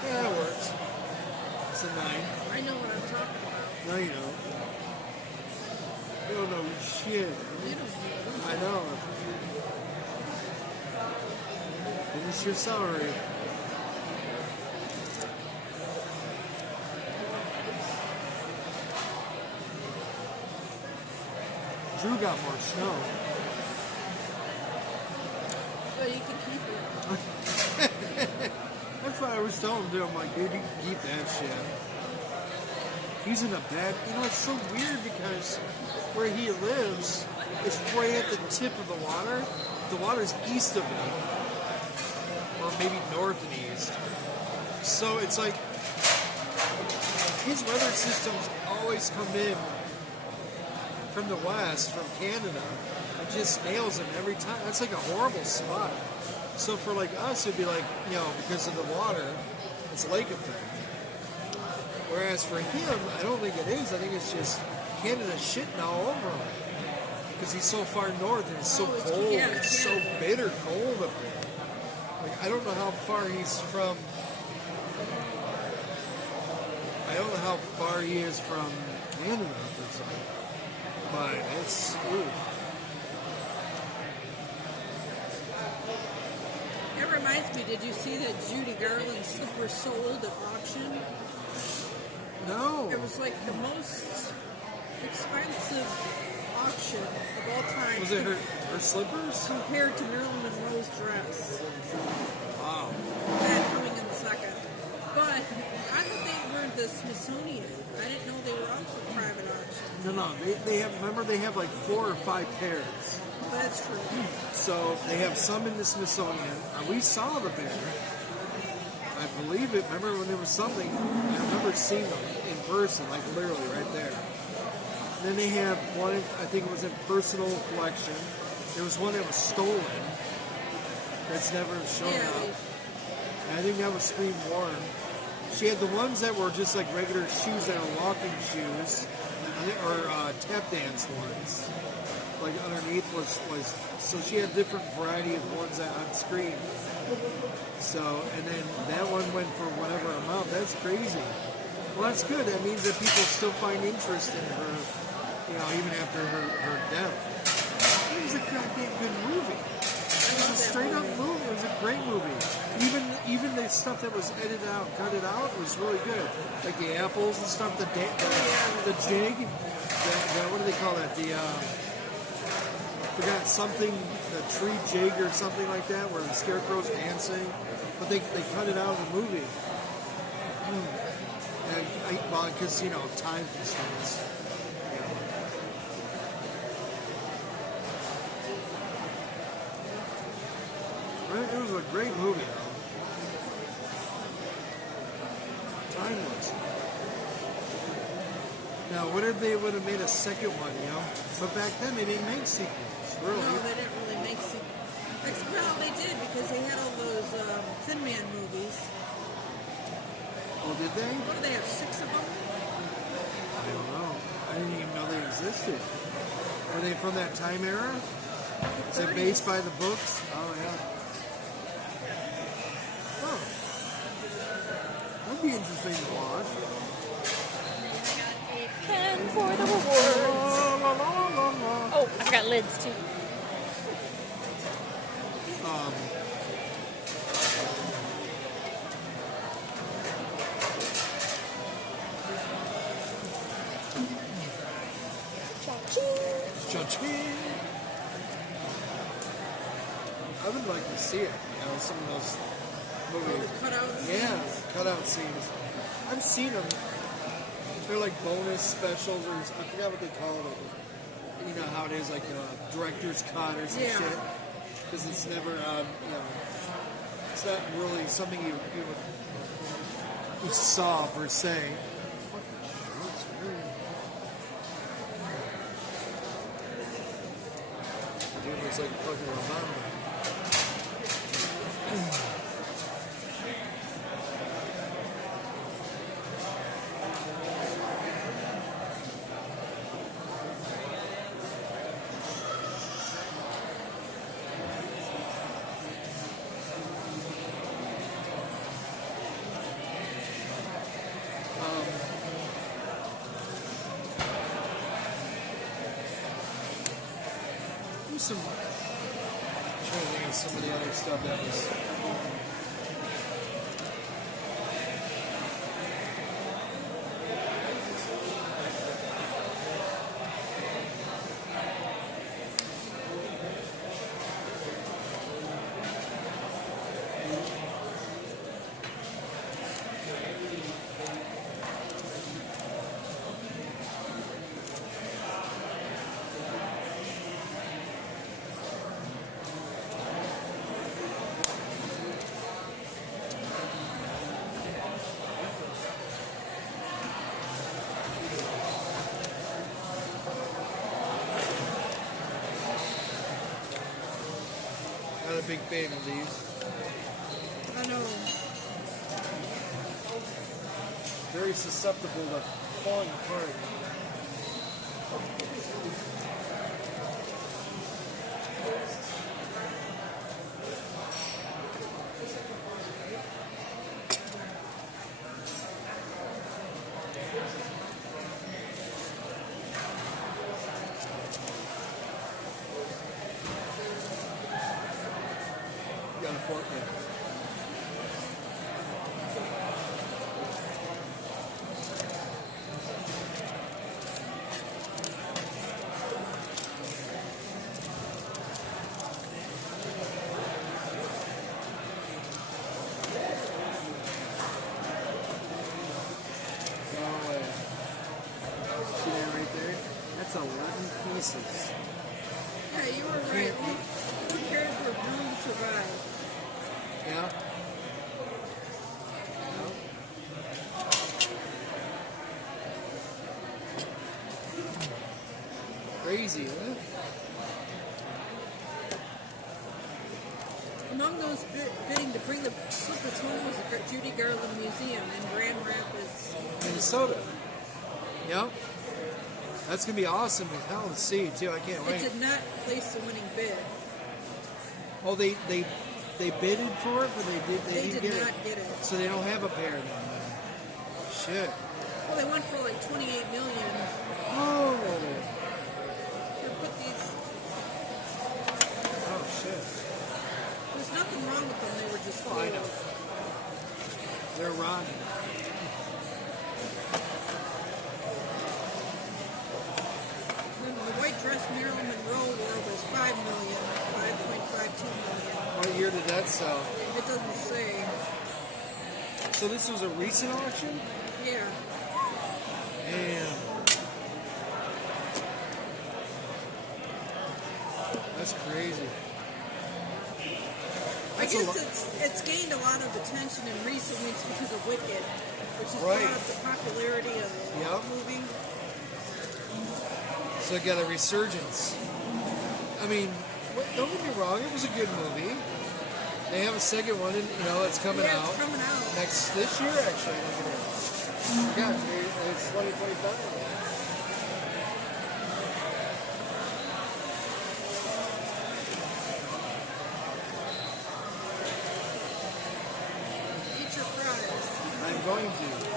yeah, that works. It's the 9th. I know what I'm talking about. No, you don't. You don't know shit. You don't know. I know. Finish your celery. Drew got more snow. Well, you can keep it. That's what I was telling him, dude. I'm like, dude, you can keep that shit. He's in a bad... You know, it's so weird because where he lives is right at the tip of the water. The water's east of him. Or maybe north and east. So it's like... his weather systems always come in from the west, from Canada, and just nails him every time. That's like a horrible spot. So for like us, it'd be like, because of the water, it's a lake effect. Whereas for him, I don't think it is. I think it's just Canada shitting all over him. Because he's so far north and it's so cold. It's so bitter cold up there. Like, I don't know how far he's from. I don't know how far he is from Canada, per se. But it's. Ooh. It reminds me, did you see that Judy Garland slipper sold at auction? No. It was like the most expensive auction of all time. Was it her slippers? Compared to Marilyn Monroe's dress. Wow. That coming in second. But I thought they were the Smithsonian. I didn't know they were also private auction. No. They have. Remember, they have like 4 or 5 pairs. That's true. So they have some in the Smithsonian. We saw the bear. I believe it. Remember when there was something? I remember seeing them in person, like literally right there. And then they have one. I think it was in personal collection. There was one that was stolen. That's never shown up. And I think that was Scream Warren. She had the ones that were just like regular shoes that are walking shoes, or tap dance ones. Like underneath was so she had different variety of ones that on screen. So, and then that one went for whatever amount. That's crazy. Well, that's good. That means that people still find interest in her, even after her death. It was a goddamn good movie. It was a straight up movie. It was a great movie. Even the stuff that was cut out was really good. Like the apples and stuff, the jig, what do they call that? Forgot something, the tree jig or something like that, where the scarecrow's dancing, but they cut it out of the movie. Because time constraints. Right? It was a great movie, though. Timeless. Now, what if they would have made a second one? But back then they didn't make sequels. Really? No, they didn't really make sequels. Well, they did because they had all those Thin Man movies. Oh, did they? What do they have, 6 of them? I don't know. I didn't even know they existed. Are they from that time era? Is it based by the books? Oh, yeah. Oh. That'd be interesting to watch. And for the rewards. Oh, I forgot lids too. Cha-ching! I would like to see it. Some of those movies. Cutout scenes? Yeah, cutout scenes. I've seen them. They're like bonus specials, or I forgot what they call it. You know how it is, like director's cut or some shit. Because it's never, it's not really something you saw per se. It was like fucking remember. I'm trying to think of some of the other stuff that was. big fan of these. I know. Very susceptible to falling apart. You got a fork there. See that right there? That's 11 pieces. Yeah, you were right. Who cares where Bloom survived? Yeah. Crazy, huh? Among those bidding to bring the slippers home was the Judy Garland Museum in Grand Rapids, Minnesota. Yep. That's gonna be awesome as hell to see too. I can't It wait. did not place the winning bid. Oh, they bidded for it, but they They didn't did get not it. get it. So they don't have a pair then. Shit. Well, they went for like 28 million. Oh. They put these. Oh shit. There's nothing wrong with them. They were just. Oh, I know. They're rotten. The white dress Marilyn Monroe wore was 5 million, 5.52 million. What year did that sell? It doesn't say. So this was a recent auction? Yeah. Damn. That's crazy. I guess it's gained a lot of attention in recent weeks because of Wicked, which has Right. brought up the popularity of the Yep. movie. So it got a resurgence. I mean, don't get me wrong, it was a good movie. They have a second one, it's coming Yeah, out it's coming out. this year. Actually, look at it. Yeah, it's 2025. Eat your fries. I'm going to.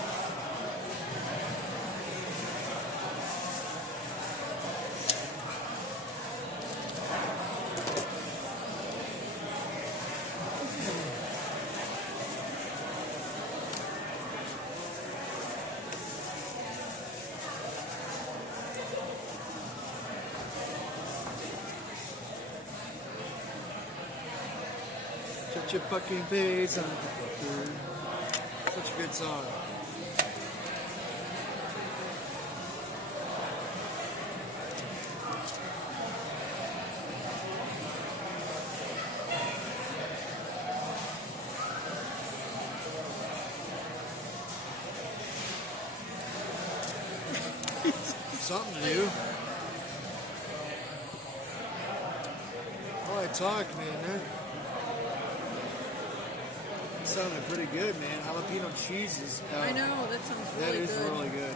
Shut your fucking face on the fucker. Such a good song. Something new. Oh, I talk, man. That sounded pretty good, man. Jalapeno cheese is. I know, that sounds That really is good. really good.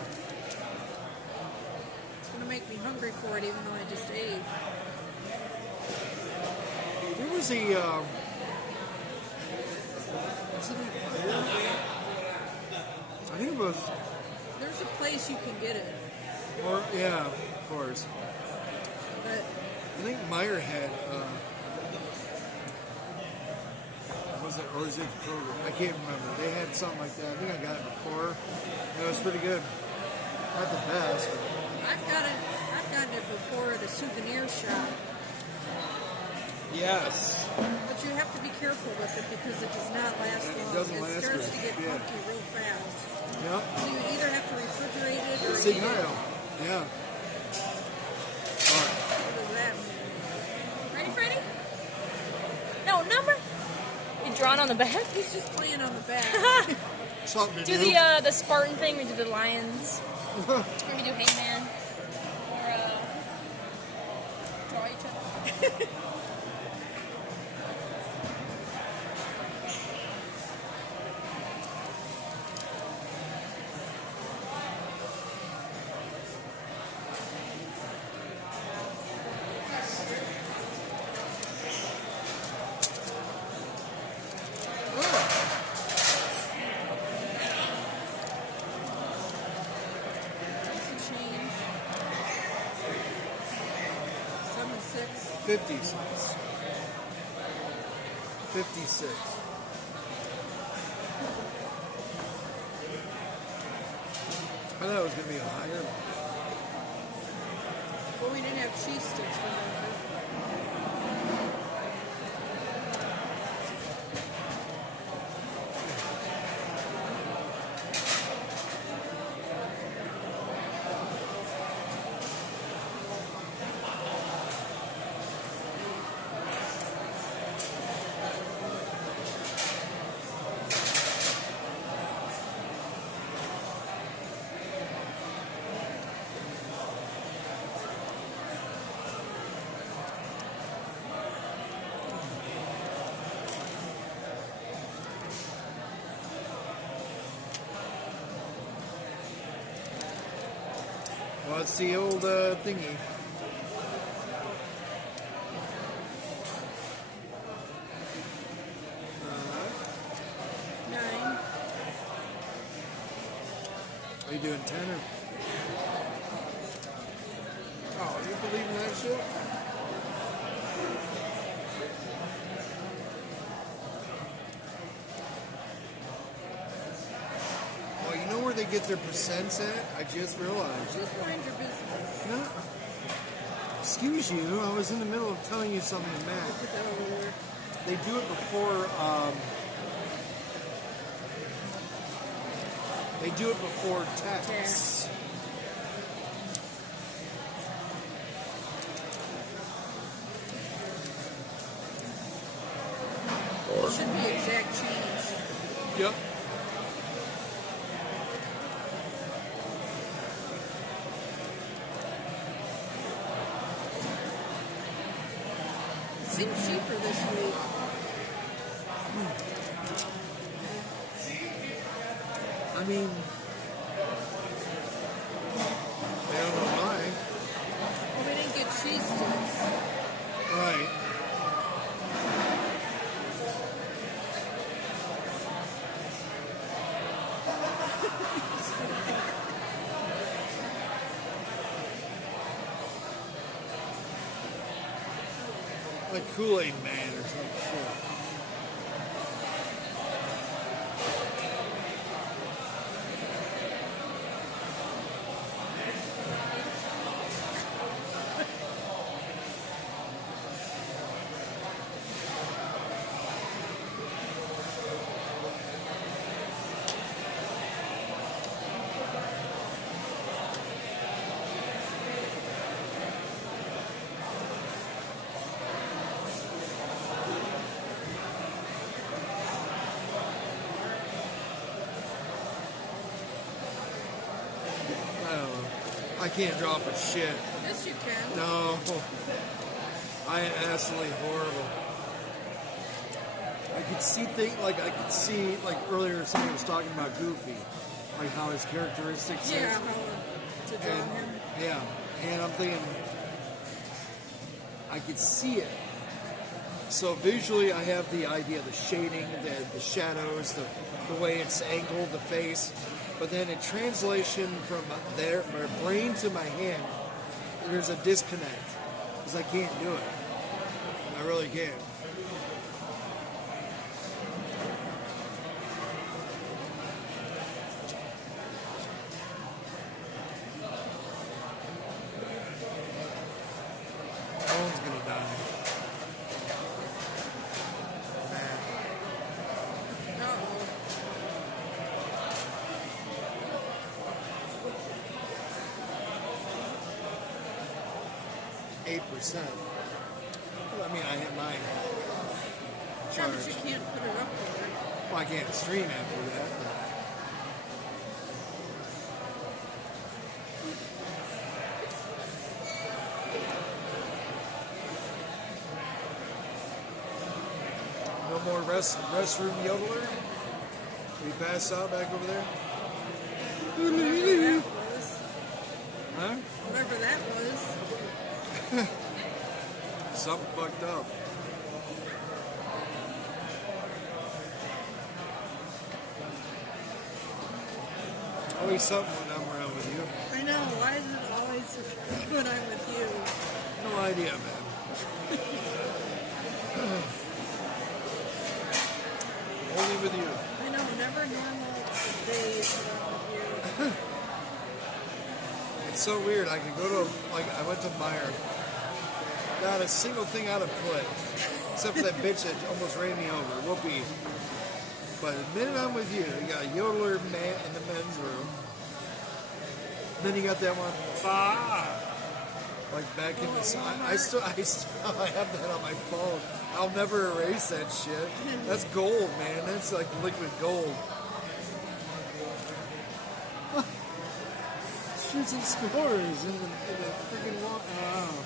It's going to make me hungry for it even though I just ate. There was a. Was it I think it was. There's a place you can get it, Or yeah, of course. but I think Meyer had. Was it, or is it Kroger? I can't remember. They had something like that. I think I got it before. It was pretty good. Not the best, but I've gotten it before at a souvenir shop. yes. But you have to be careful with it because it does not last It long. doesn't last starts very- to get yeah. funky real fast. Yep. So you either have to refrigerate it or Sig eat it. Heil. Yeah. All right. What does that mean? Ready, Freddy? No, number? You drawing on the back? He's just playing on the back. Something to Do do. the Spartan thing. We do the lions. Or we do Hangman. Or draw each other. 56. 56. I thought it was going to be higher. Well, we didn't have cheese sticks for that. Well, it's the old thingy. Nine. Are you doing 10 or? Oh, you believe in that shit? Well, you know where they get their percents at? I just realized. Just mind your business. No. Excuse you, I was in the middle of telling you something, Matt. Put that over there. They do it before, they do it before tax. Tax. It should be exact change. Yep. It seems cheaper this week. I mean, I don't know why. Well, we didn't get cheese sticks. Right. Like Kool-Aid Man or some shit. I don't know. I can't draw for shit. Yes, you can. No. I am absolutely horrible. I could see things like earlier somebody was talking about Goofy, like how his characteristics Yeah, is. how to draw And, him. yeah, and I'm thinking I could see it. So visually, I have the idea of the shading, the shadows, the way it's angled, the face. But then in translation from my brain to my hand, there's a disconnect because I can't do it. I really can't. Phone's gonna die. Man. Uh-oh. 8%. Well, I mean, I hit mine. Yeah, but Charged. you can't put it up there. Well, I can't stream after that. But no more restroom yodeler? We pass out back over there? Whatever that was. Huh? Whatever that was. Something fucked up. Always something when I'm around with you. I know. Why is it always when I'm with you? No idea, man. It's so weird. I could go to, like, I went to Meyer. Not a single thing out of play. Except for that bitch that almost ran me over. Whoopee. But the minute I'm with you, you got a yodeler man in the men's room. Then you got that one, bah! Like back in the sun. I still have that on my phone. I'll never erase that shit. That's gold, man. That's like liquid gold. Shoots and scores in the freaking wall. Oh,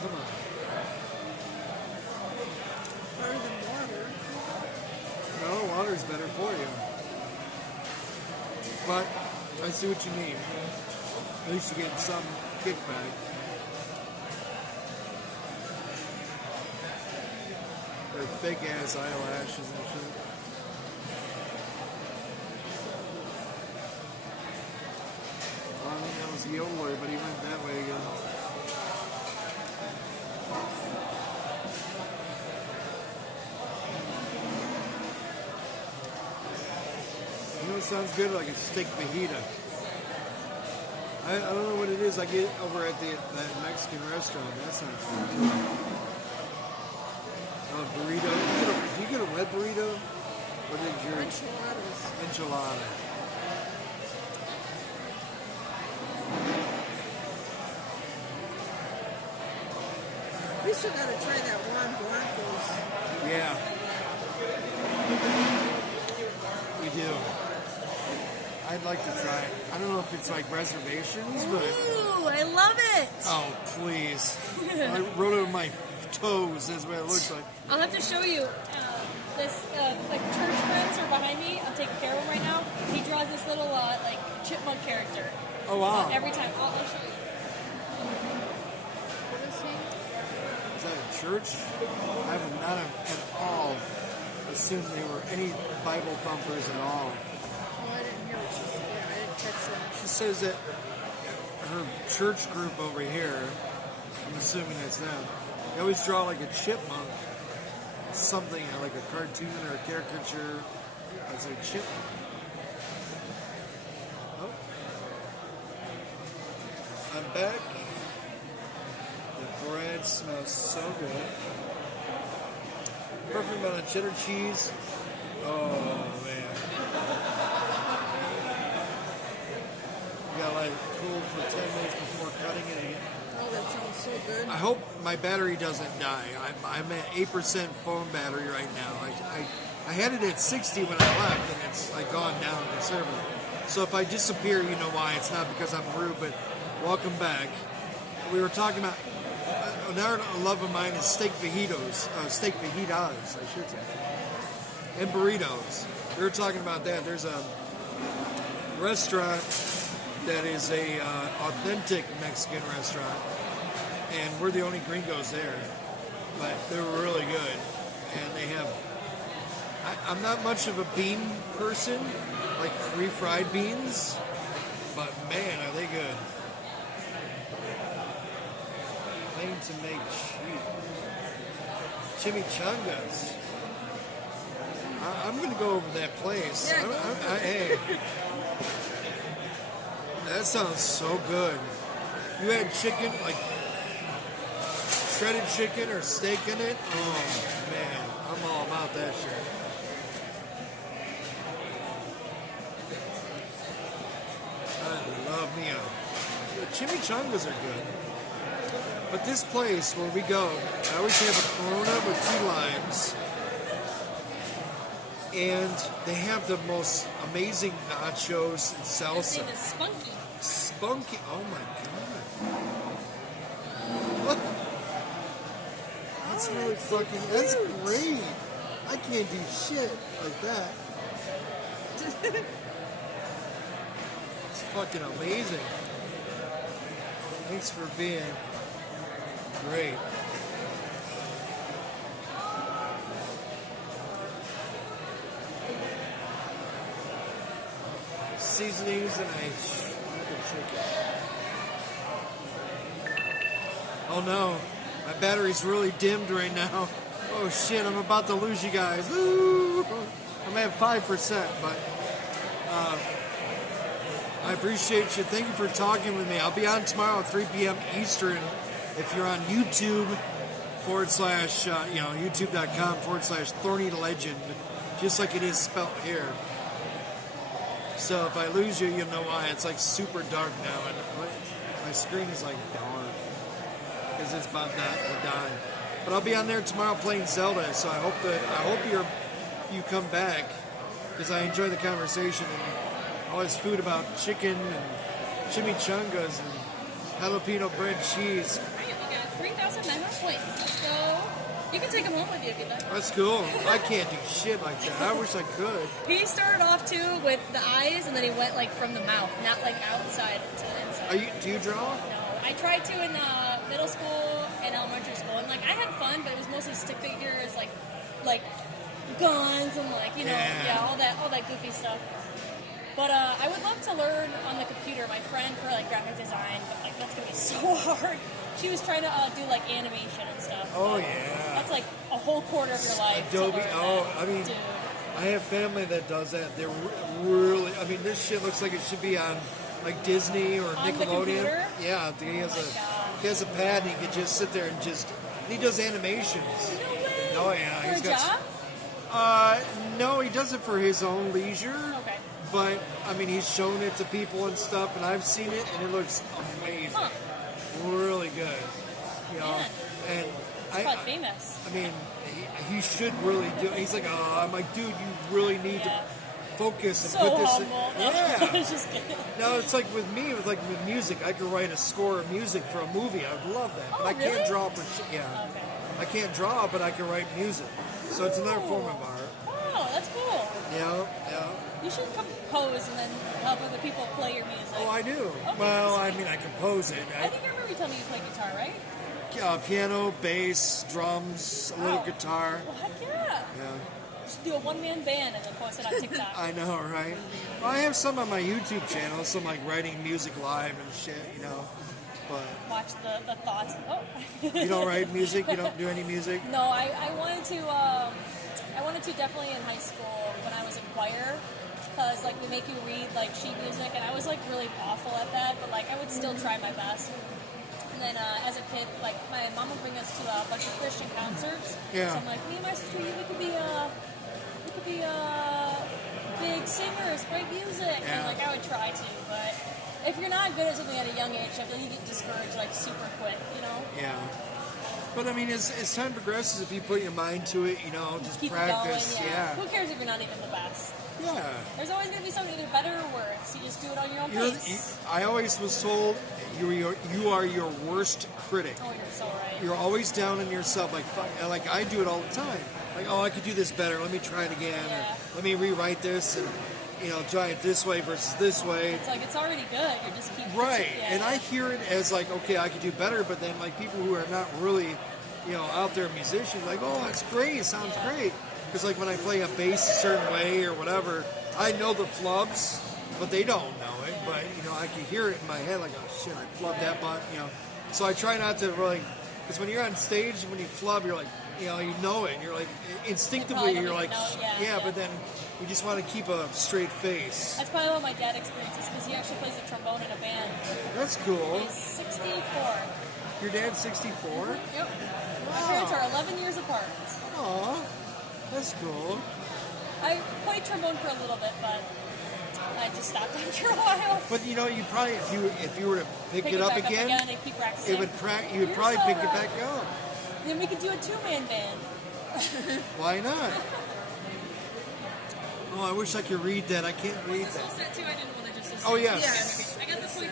come on. Better than water. No, water's better for you. But I see what you mean. At least you get some kickback. Their fake ass eyelashes and shit. Well, I think that was Yodeler, but he went that way again. You know what sounds good? Like a steak fajita. I don't know what it is I get over at that Mexican restaurant. That's not good. Burrito. Do you get a red burrito? Or did your enchilada? We still gotta try that Juan Blanco's. Yeah. We do. I'd like to try it. I don't know if it's like reservations, but... Ooh, I love it. Oh, please. I wrote it with my toes. That's what it looks like. I'll have to show you. This, like, church friends are behind me. I'm taking care of him right now. He draws this little, like, chipmunk character. Oh, wow. Every time. I'll show you. What is he? Is that a church? I have not at all assumed they were any Bible thumpers at all. Oh, I didn't hear what she said. Yeah, I didn't catch that. She says that her church group over here, I'm assuming that's them, they always draw like a chipmunk. Something like a cartoon or a caricature as a chipmunk. Oh. I'm back. The bread smells so good. Perfect amount of cheddar cheese. Oh man. You gotta let it cool for 10 minutes before cutting it again. Oh, that sounds so good. I hope my battery doesn't die. I'm at 8% phone battery right now. I had it at 60 when I left, and it's like gone down considerably. So if I disappear, you know why. It's not because I'm rude, but welcome back. We were talking about another love of mine is steak fajitas, I should say, and burritos. We were talking about that. There's a restaurant that is a authentic Mexican restaurant, and we're the only gringos there, but they're really good. And they have, I'm not much of a bean person, like refried beans, but man, are they good. Plain to make cheap. Chimichangas. I'm going to go over that place. Yeah, hey. That sounds so good. You had chicken, like shredded chicken or steak in it? Oh, man. I'm all about that shit. I love me a... The chimichangas are good. But this place where we go, I always have a Corona with 2 limes. And they have the most amazing nachos and salsa. His name is Spunky. Spunky. Oh my god. What? That's really fucking. That's great. I can't do shit like that. It's fucking amazing. Thanks for being great. Seasonings and chicken. Oh no. My battery's really dimmed right now. Oh shit, I'm about to lose you guys. Ooh. I'm at 5%, but I appreciate you. Thank you for talking with me. I'll be on tomorrow at 3 p.m. Eastern. If you're on YouTube, / youtube.com/Thorny Legend, just like it is spelled here. So if I lose you, you'll know why. It's like super dark now, and my screen is like dark because it's about that to die. But I'll be on there tomorrow playing Zelda. So I hope you come back because I enjoy the conversation and all this food about chicken and chimichangas and jalapeno bread cheese. Alright, we got 3,000 memo points. Let's go. You can take them home with you if you'd like. That's cool. I can't do shit like that. I wish I could. He started off too with the eyes, and then he went like from the mouth, not like outside to the inside. Do you draw? No, I tried to in middle school and elementary school, and like I had fun, but it was mostly stick figures, like guns and like all that goofy stuff. But I would love to learn on the computer. My friend for like graphic design, but like that's gonna be so hard. She was trying to do like animation and stuff. Oh yeah. That's like a whole quarter of your life. Adobe. I mean, dude. I have family that does that. They're really. I mean, this shit looks like it should be on like Disney or On the Nickelodeon. computer? Yeah, he has a pad and he can just sit there and he does animations. No way. Oh yeah, For he's a got. job? No, he does it for his own leisure. Okay. But I mean, he's shown it to people and stuff, and I've seen it, and it looks amazing. Huh. Really good. You know, Man. and It's probably famous. I mean, he should really do. He's like, I'm like, dude, you really need to focus and So put this. humble. Yeah. Just kidding. No, it's like with me, with music. I could write a score of music for a movie. I would love that. Oh, But I can't really? draw for shit. Yeah. Okay. I can't draw, but I can write music. So it's another form of art. Wow, that's cool. Yeah. You should compose and then help other people play your music. Oh, I do. Okay, Well, I sweet. mean, I compose it. I think I remember you telling me you play guitar, right? Piano, bass, drums, a little Wow. guitar. Well, heck yeah. Yeah. Just do a one-man band and then post it on TikTok. I know, right? Well, I have some on my YouTube channel, some like writing music live and shit, But Watch the thoughts. Oh. you don't write music? You don't do any music? No, I wanted to definitely in high school when I was in choir, because like they make you read like sheet music, and I was like really awful at that, but like I would still try my best. And then as a kid, like my mom would bring us to a bunch of Christian concerts. Yeah. So I'm like, me and my sister, we could be big singers, write music, Yeah. and like I would try to, but if you're not good at something at a young age, I feel you get discouraged like super quick, Yeah. But I mean, as time progresses, if you put your mind to it, just Keep practice. it going, Who cares if you're not even the best? Yeah. There's always going to be something either better or worse. You just do it on your own pace. I always was told you are your worst critic. Oh, you're so right. You're always down on yourself. Like I do it all the time. Like, I could do this better. Let me try it again. Yeah. Or, let me rewrite this and try it this way versus this way. It's like it's already good. You just keep Right. Yeah. And I hear it as like, okay, I could do better. But then like people who are not really, out there musicians, like, oh, that's great. It sounds great. Because like when I play a bass a certain way or whatever, I know the flubs, but they don't know it. But I can hear it in my head, like, oh shit, I flubbed that button. So I try not to really, because when you're on stage, when you flub, you're like, you know it. You're like instinctively, You you're probably like, don't even know. Yeah. but then you just want to keep a straight face. That's probably what my dad experiences because he actually plays the trombone in a band. That's cool. He's 64. Your dad's 64? Yep. My parents are 11 years apart. Aw, that's cool. I played trombone for a little bit, but I just stopped after a while. But you probably if you were to pick it up back again, and keep practicing. you would You're probably so pick it right. back up. Then we could do a two-man band. Why not? Oh, I wish I could read that. I can't read that. set too. I didn't want to just. Oh yes. Yes. I got the points in.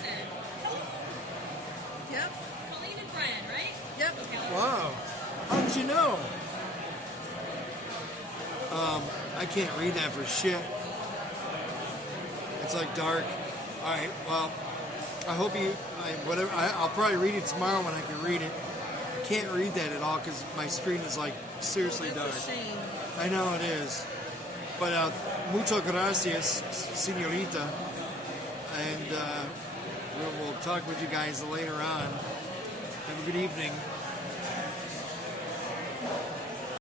Yep. Colleen and Brian, right? Yep. Okay. Wow. How did you know? I can't read that for shit. It's like dark. All right. Well, I hope I'll probably read it tomorrow when I can read it. I can't read that at all because my screen is like seriously dark. That's a shame. I know it is. But muchas gracias, señorita. And we'll talk with you guys later on. Have a good evening.